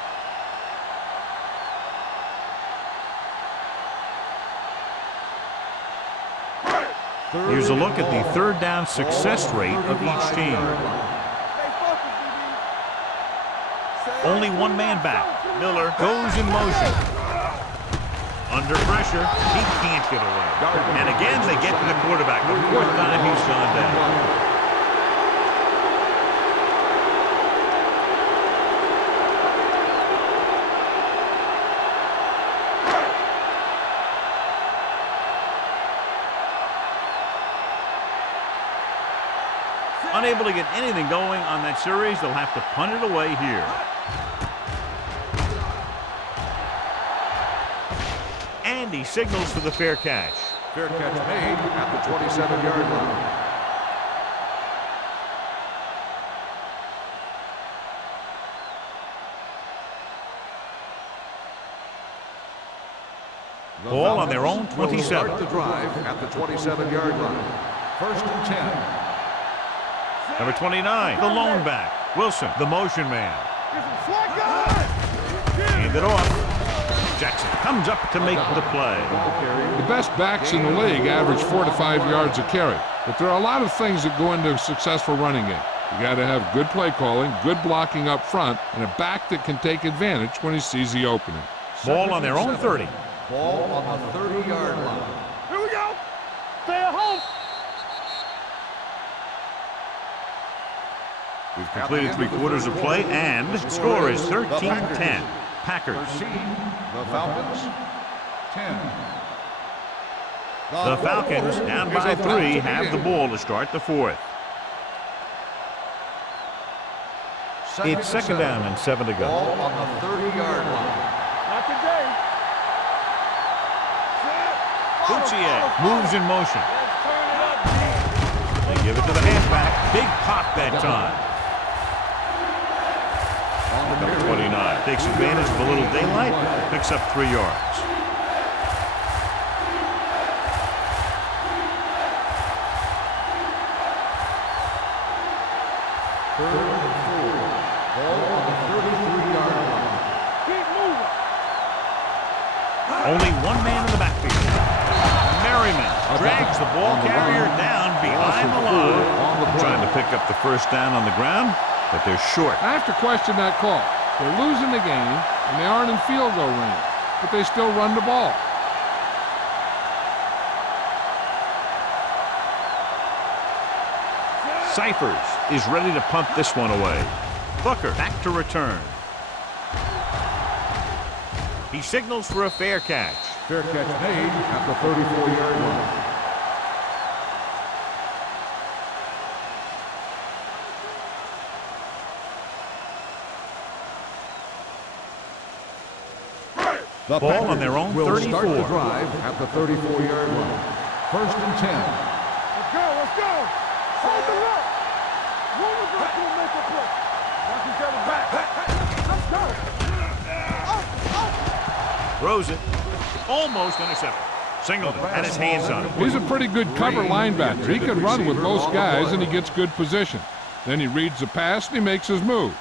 Here's a look at the third down success rate of each team. Only one man back. Miller goes in motion. Under pressure, he can't get away. And again, they get to the quarterback. The fourth time he's gone down. Unable to get anything going on that series, they'll have to punt it away here. And he signals for the fair catch. Fair catch made at the 27-yard line. Ball on their own 27. Start the drive at the 27-yard line. 1st and 10. Number 29, the lone back. Wilson, the motion man. Hand it off. Jackson comes up to make the play. The best backs in the league average 4 to 5 yards a carry. But there are a lot of things that go into a successful running game. You got to have good play calling, good blocking up front, and a back that can take advantage when he sees the opening. Ball on their own 30. Ball on the 30-yard line. Here we go. Stay at home. We've completed 3/4 of play, and the score is 13-10. Packers. 13, the Falcons, 10. The Falcons, down by 3, have the ball to start the fourth. It's second down and 7 to go. Ball on the 30-yard line. Not today. Bouchier moves in motion. Let's turn it up, D. They give it to the halfback. Big pop that time. Number 29 takes advantage of a little daylight, picks up 3 yards. Third and 4. Ball on the 33-yard line. Keep moving. Only one man in the backfield. Merriman drags the ball carrier down behind the line. Trying to pick up the first down on the ground, but they're short. I have to question that call. They're losing the game, and they aren't in field goal range, but they still run the ball. Cyphers is ready to punt this one away. Booker back to return. He signals for a fair catch. Fair catch made at the 34-yard line. The Ball Packers on their own will 34. start the drive at the 34-yard line. 1st and 10. Let's go. Let's go. Hold the look. One of us will make a play. Watch each other back. Let's go. Throws it. Almost intercepted. Singleton had his hands on it. He's a pretty good cover linebacker. He can run with both guys, and he gets good position. Then he reads the pass, and he makes his move.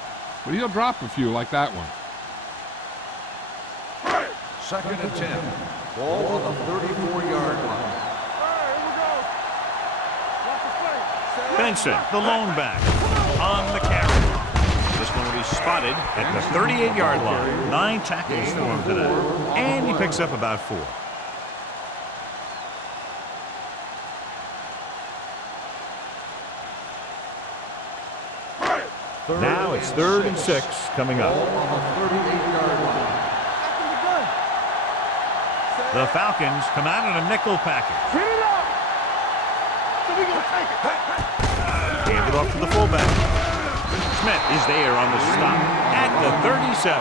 But he'll drop a few like that one. 2nd and 10. Ball on the 34-yard line. Here we go. Watch the play. Benson, the lone back, on the carry. This one will be spotted at the 38-yard line. 9 tackles for him today. And he picks up about 4. Now it's 3rd and 6 coming up. Ball on the 38-yard The Falcons come out in a nickel package. Get it up. So we gonna take it. Gave it off to the fullback. Smith is there on the stop at the 37.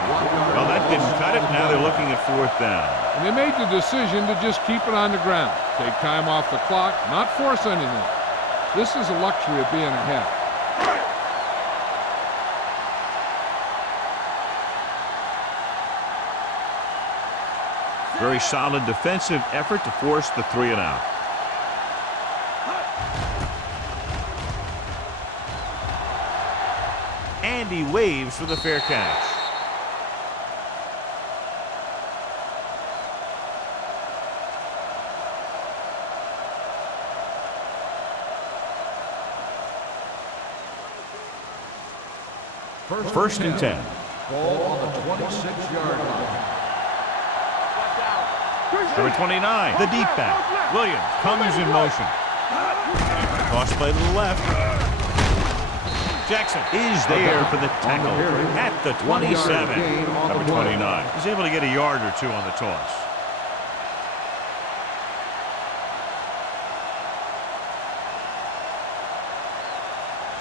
Well, that didn't cut it. Now they're looking at 4th down. And they made the decision to just keep it on the ground. Take time off the clock, not force anything. This is a luxury of being ahead. Very solid defensive effort to force the 3 and out. And he waves for the fair catch. First and 10. Ball on the 26-yard line. Number 29, the deep back. Williams comes in motion. Cross play to the left. Jackson is there for the tackle at the 27. Number 29. He's able to get a yard or two on the toss.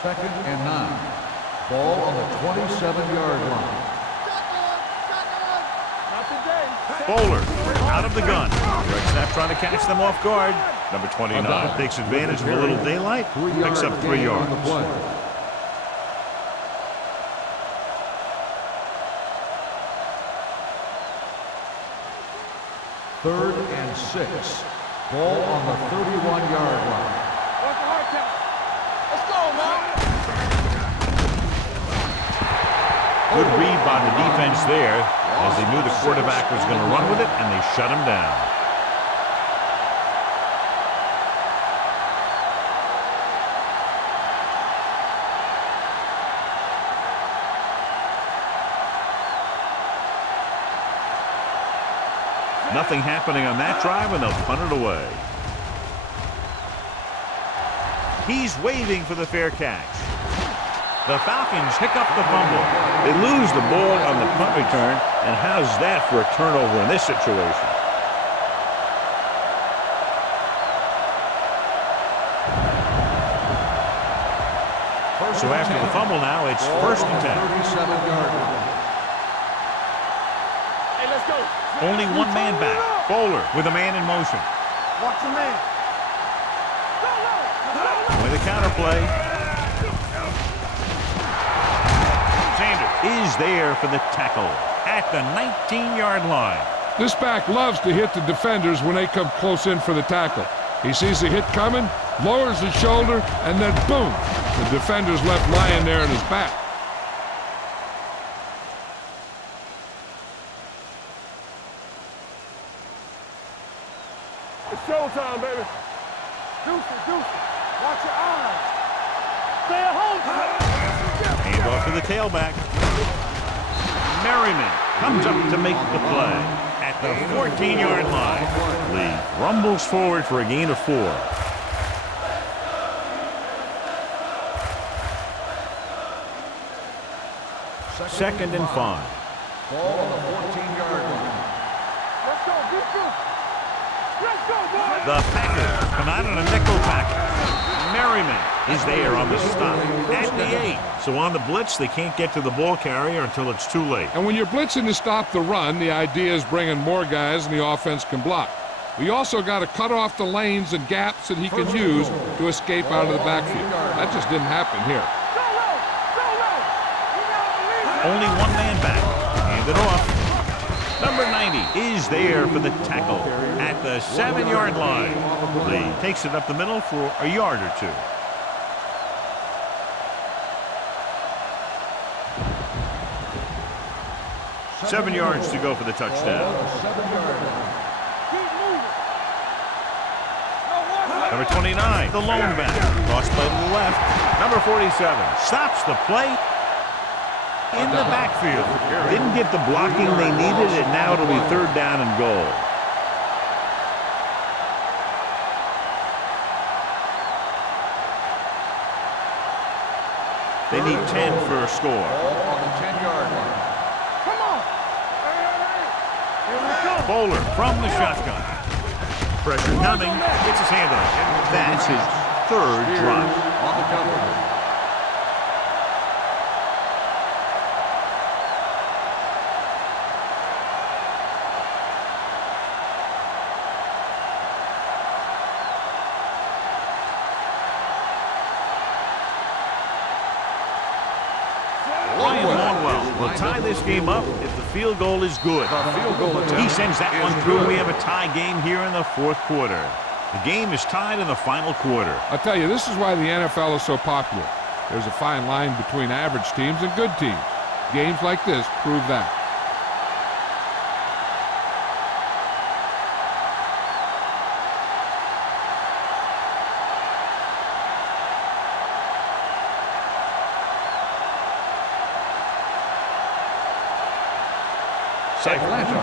Second and 9. Ball on the 27-yard line. Bowler out of the gun. Red snap trying to catch them off guard. Number 29 takes advantage of a little daylight. Picks up 3 yards. Third and 6. Ball on the 31-yard line. Let's go, man. Good read by the defense there, as they knew the quarterback was going to run with it, and they shut him down. Nothing happening on that drive, and they'll punt it away. He's waving for the fair catch. The Falcons pick up the fumble. They lose the ball on the punt return, and how's that for a turnover in this situation? So after the fumble now, it's first and 10. 37-yard line. Hey, let's go. Only one man back. Bowler with a man in motion. Watch the man. With a counter play. Sanders is there for the tackle at the 19-yard line. This back loves to hit the defenders when they come close in for the tackle. He sees the hit coming, lowers his shoulder, and then boom, the defender's left lying there on his back. It's showtime, baby. Deuce it. Watch your eyes. Stay at home. Hand off to the tailback. Merriman comes up to make the play at the 14-yard line. Lee rumbles forward for a gain of 4. Second and 5. Ball on the 14-yard line. Let's go, defense. Let's go, boys. The Packers come out in a nickel package. Merriman is there on the stop at the 8. So on the blitz, they can't get to the ball carrier until it's too late. And when you're blitzing to stop the run, the idea is bringing more guys and the offense can block. We also got to cut off the lanes and gaps that he can use to escape out of the backfield. That just didn't happen here. Only one man back. Hand it off. Number 90 is there for the tackle at the 7-yard line. Lee takes it up the middle for a yard or 2. Seven yards to go for the touchdown. Number 29, the lone back. Cross play to the left. Number 47 stops the play in the backfield. Didn't get the blocking they needed, and now it'll be 3rd down and goal. They need 10 for a score. Ball on the 10-yard line. Come on. Hey. Here we go. Bowler from the shotgun. Pressure coming. Gets his hand on it. That's his third drop. On the cover. Will tie this game up if the field goal is good. He sends that one through. We have a tie game here in the fourth quarter. The game is tied in the final quarter. I'll tell you, this is why the NFL is so popular. There's a fine line between average teams and good teams. Games like this prove that.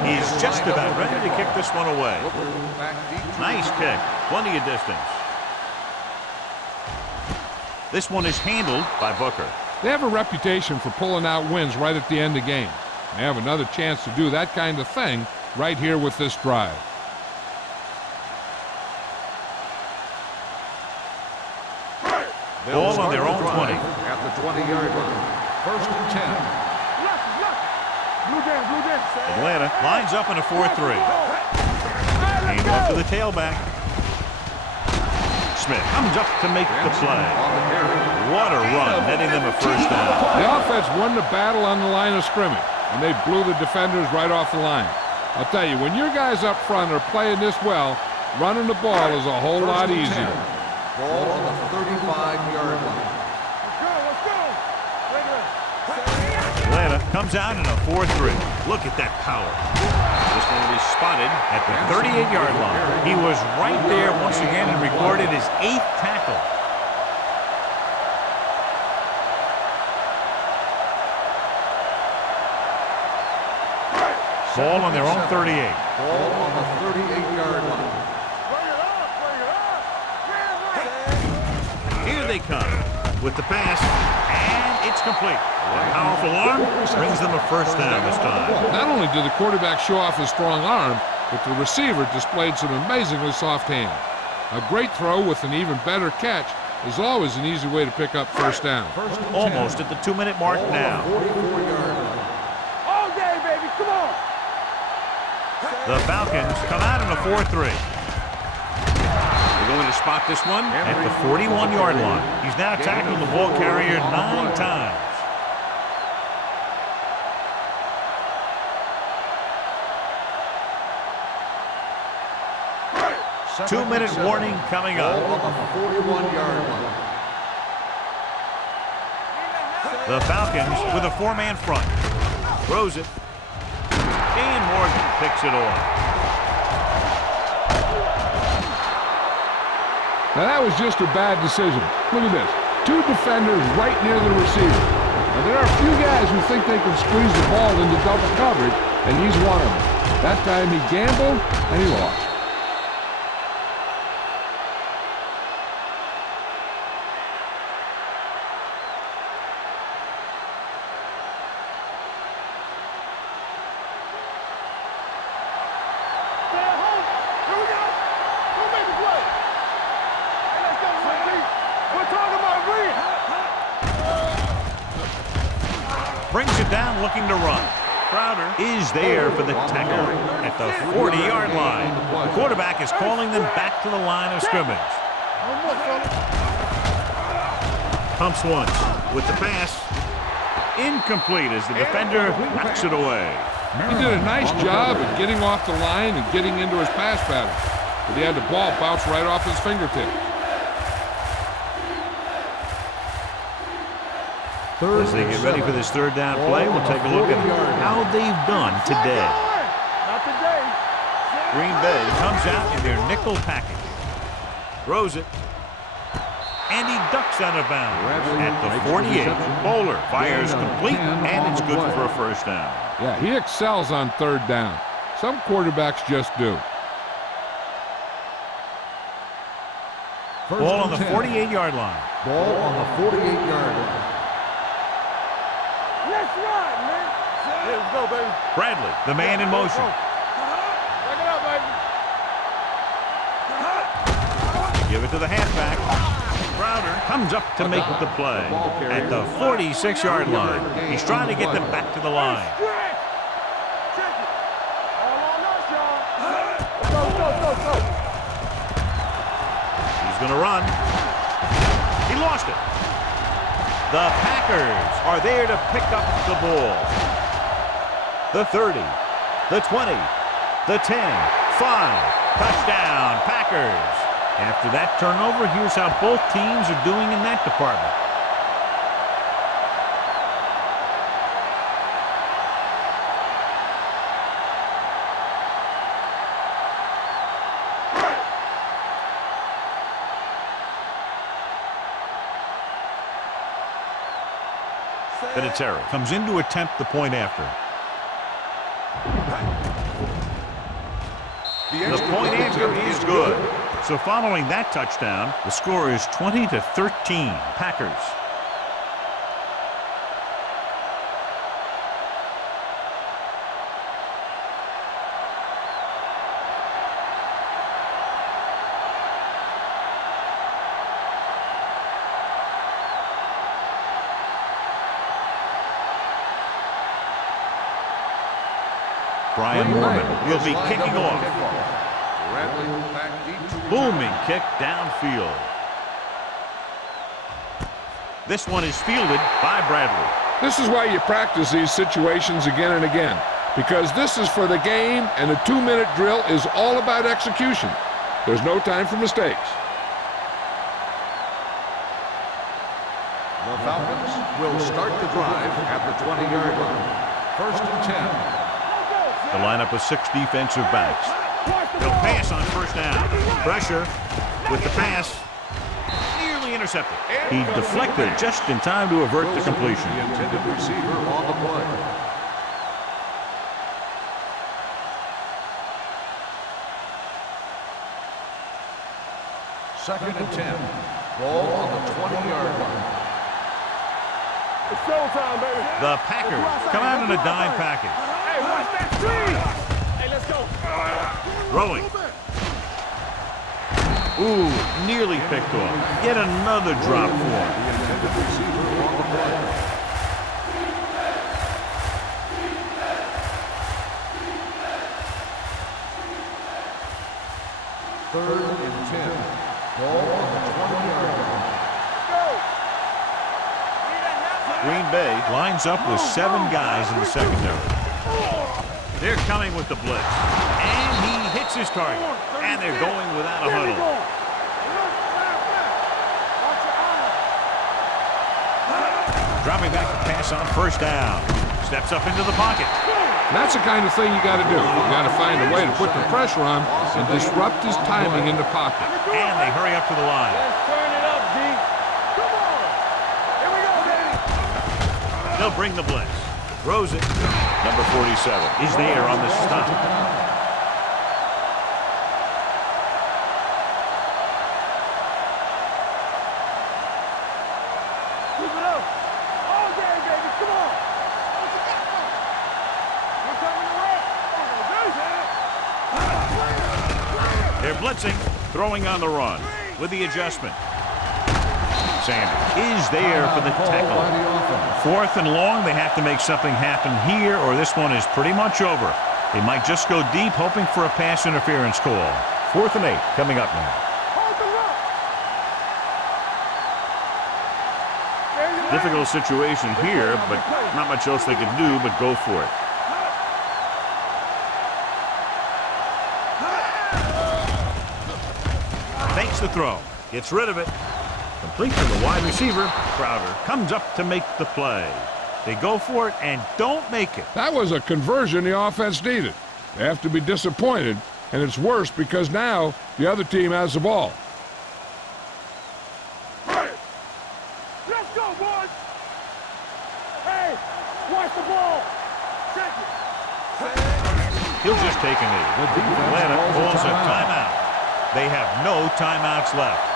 He's just about ready to kick this one away. Nice kick. Plenty of distance. This one is handled by Booker. They have a reputation for pulling out wins right at the end of games. They have another chance to do that kind of thing right here with this drive. Ball on their own 20. At the 20-yard line. First and 10. Atlanta lines up in a 4-3. Hand off to the tailback. Smith comes up to make the play. What a run, netting them a first down. The offense won the battle on the line of scrimmage, and they blew the defenders right off the line. I'll tell you, when your guys up front are playing this well, running the ball is a whole lot easier. Ball on the 35-yard line. Atlanta comes out in a 4-3. Look at that power. This one will be spotted at the 38-yard line. He was right there once again and recorded his 8th tackle. Ball on their own 38. Ball on the 38-yard line. Here they come with the pass, and it's complete. A powerful arm brings them a first down this time. Not only did the quarterback show off his strong arm, but the receiver displayed some amazingly soft hands. A great throw with an even better catch is always an easy way to pick up first down. Almost at the 2-minute mark now. All day, baby, come on. The Falcons come out in a 4-3. They're going to spot this one at the 41-yard line. He's now tackled the ball carrier 9 times. 2-minute warning coming up. Ball on the 41-yard line. The Falcons with a 4-man front. Throws it. And Morgan picks it off. Now that was just a bad decision. Look at this. 2 defenders right near the receiver. Now there are a few guys who think they can squeeze the ball into double coverage, and he's one of them. That time he gambled, and he lost. Brings it down, looking to run. Crowder is there for the tackle at the 40-yard line. The quarterback is calling them back to the line of scrimmage. Pumps once with the pass. Incomplete as the defender knocks it away. He did a nice job of getting off the line and getting into his pass pattern, but he had the ball bounce right off his fingertips. As they get ready for this third down play, we'll take a look at how they've done today. Not today. Green Bay comes out in their nickel package. Throws it. And he ducks out of bounds at the 48. Bowler fires complete, and it's good for a first down. Yeah, he excels on third down. Some quarterbacks just do. Ball on the 48-yard line. Ball on the 48-yard line. Let's run, man. Here we go, baby. Bradley, the man in motion. it to the halfback. Crowder comes up to make the play at the 46-yard line. He's trying to get them back to the line. He's going to run. He lost it. The Packers are there to pick up the ball. The 30, the 20, the 10, 5. Touchdown, Packers. After that turnover, here's how both teams are doing in that department. Vinatieri comes in to attempt the point after. The point after is good. So following that touchdown, the score is 20-13, Packers. Brian Mormon will be kicking off. Booming kick downfield. This one is fielded by Bradley. This is why you practice these situations again and again, because this is for the game, and a 2-minute drill is all about execution. There's no time for mistakes. The Falcons will start the drive at the 20-yard line. 1st and 10. The lineup with 6 defensive backs. They'll pass on 1st down. Pressure with the pass. Nearly intercepted. He deflected just in time to avert the completion. The intended receiver on the play. Second and 10. Ball on the 20-yard line. It's showtime, baby. The Packers come out in a dime package. Hey, watch that screen. Hey, let's go. Throwing. Ooh, nearly picked off. Yet another drop for him. The intended receiver on the play. Third and 10. Ball on the 20-yard line. Green Bay lines up with 7 guys in the secondary. They're coming with the blitz. And he hits his target. And they're going without a huddle. Dropping back to pass on 1st down. Steps up into the pocket. That's the kind of thing you got to do. You got to find a way to put the pressure on and disrupt his timing in the pocket. And they hurry up to the line. Let's turn it up, D. Come on. Here we go, baby. They'll bring the blitz. Throws it. Number 47 is there on the stop. Keep it up. All day, baby. Come on. We're coming to work. They're blitzing, throwing on the run with the adjustment. Sanders is there for the tackle. 4th and long, they have to make something happen here, or this one is pretty much over. They might just go deep, hoping for a pass interference call. 4th and 8 coming up now. Difficult situation here, but not much else they can do but go for it. Fakes the throw, gets rid of it. Complete to the wide receiver. Crowder comes up to make the play. They go for it and don't make it. That was a conversion the offense needed. They have to be disappointed, and it's worse because now the other team has the ball. Let's go, boys. Hey, watch the ball. Check it. He'll just take a knee. Atlanta calls a timeout. They have no timeouts left.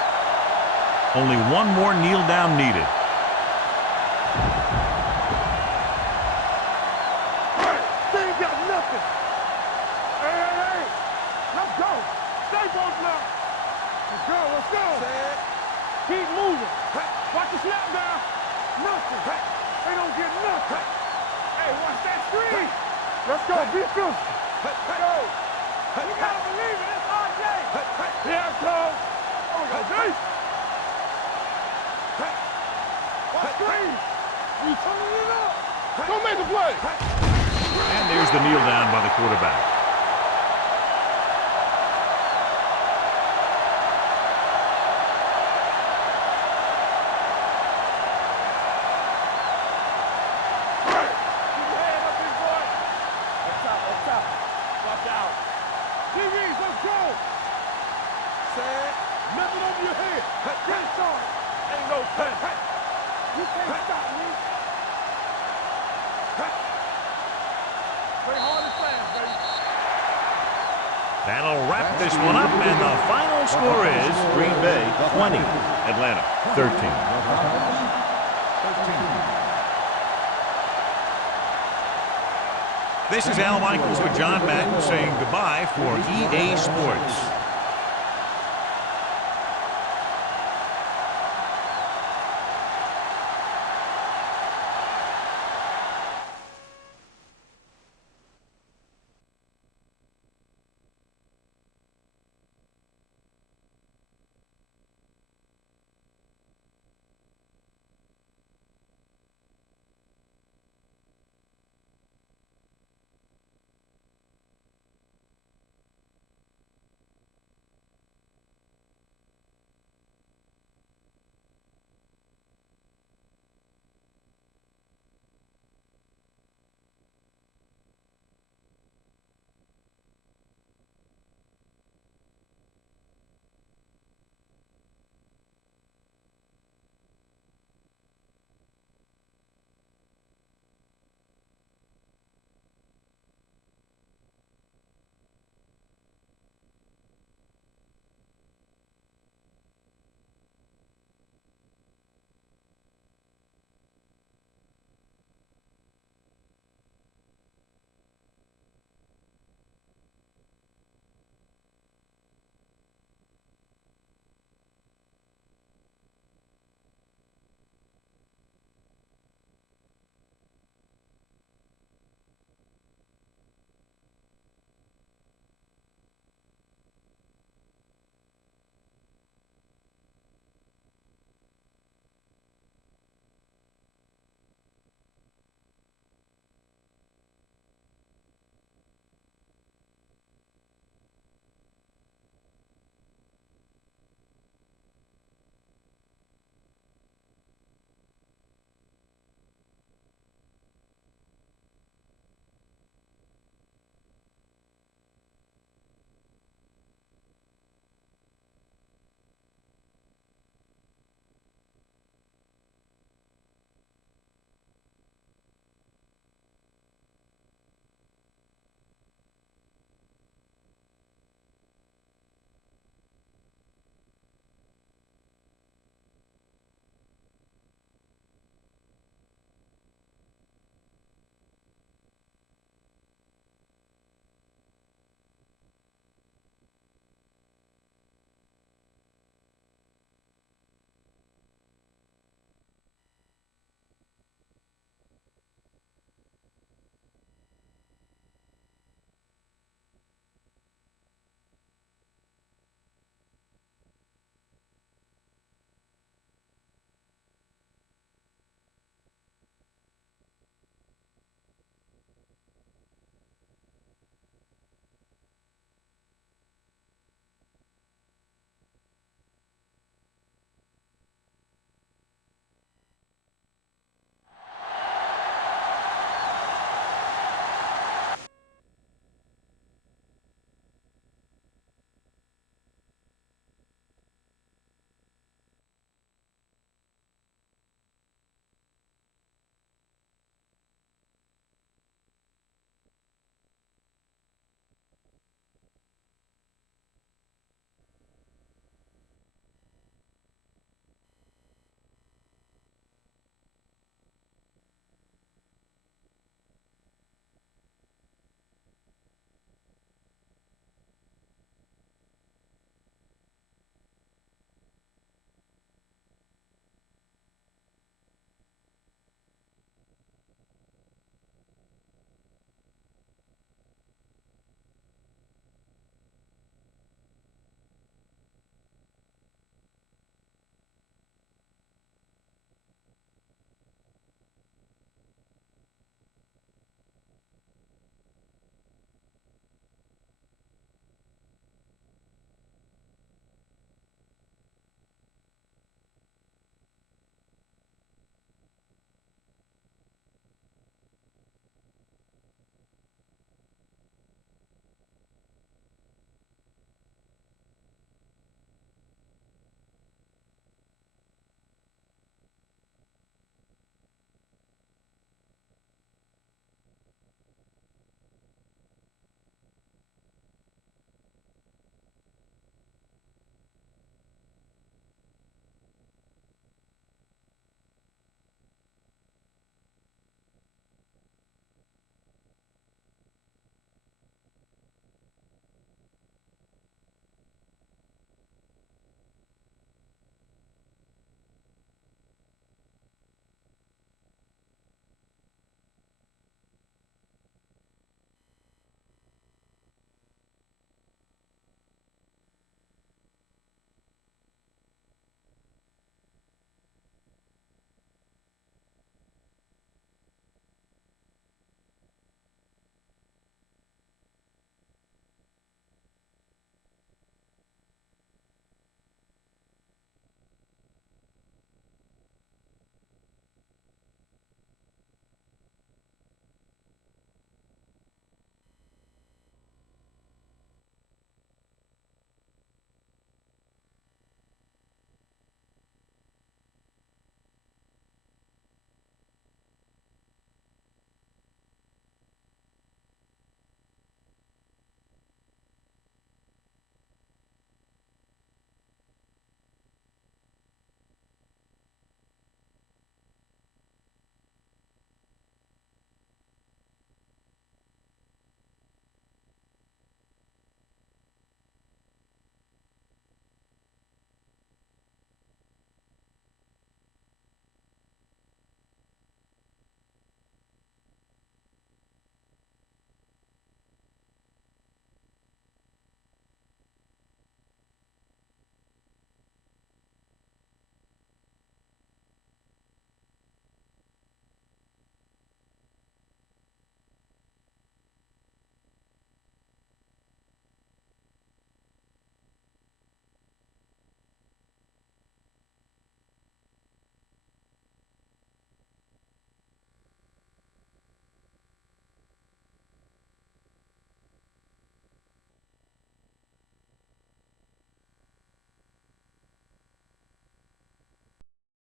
Only one more kneel down needed. They ain't got nothing. Hey. Let's go. Stay both now. Let's go. Go. You gotta believe it. It's RJ. Here it comes. Oh, we got Jay. Watch screen. You turning it up. Go make a play. And there's the kneel down by the quarterback. Watch out. TVs, let's go. Sad. Lift it over your head. Get it started. Ain't no pen. You can't stop me. Play hard and fast, baby. That'll wrap this one up, and the final score is Green Bay 20, Atlanta 13. This is Al Michaels with John Madden saying goodbye for EA Sports.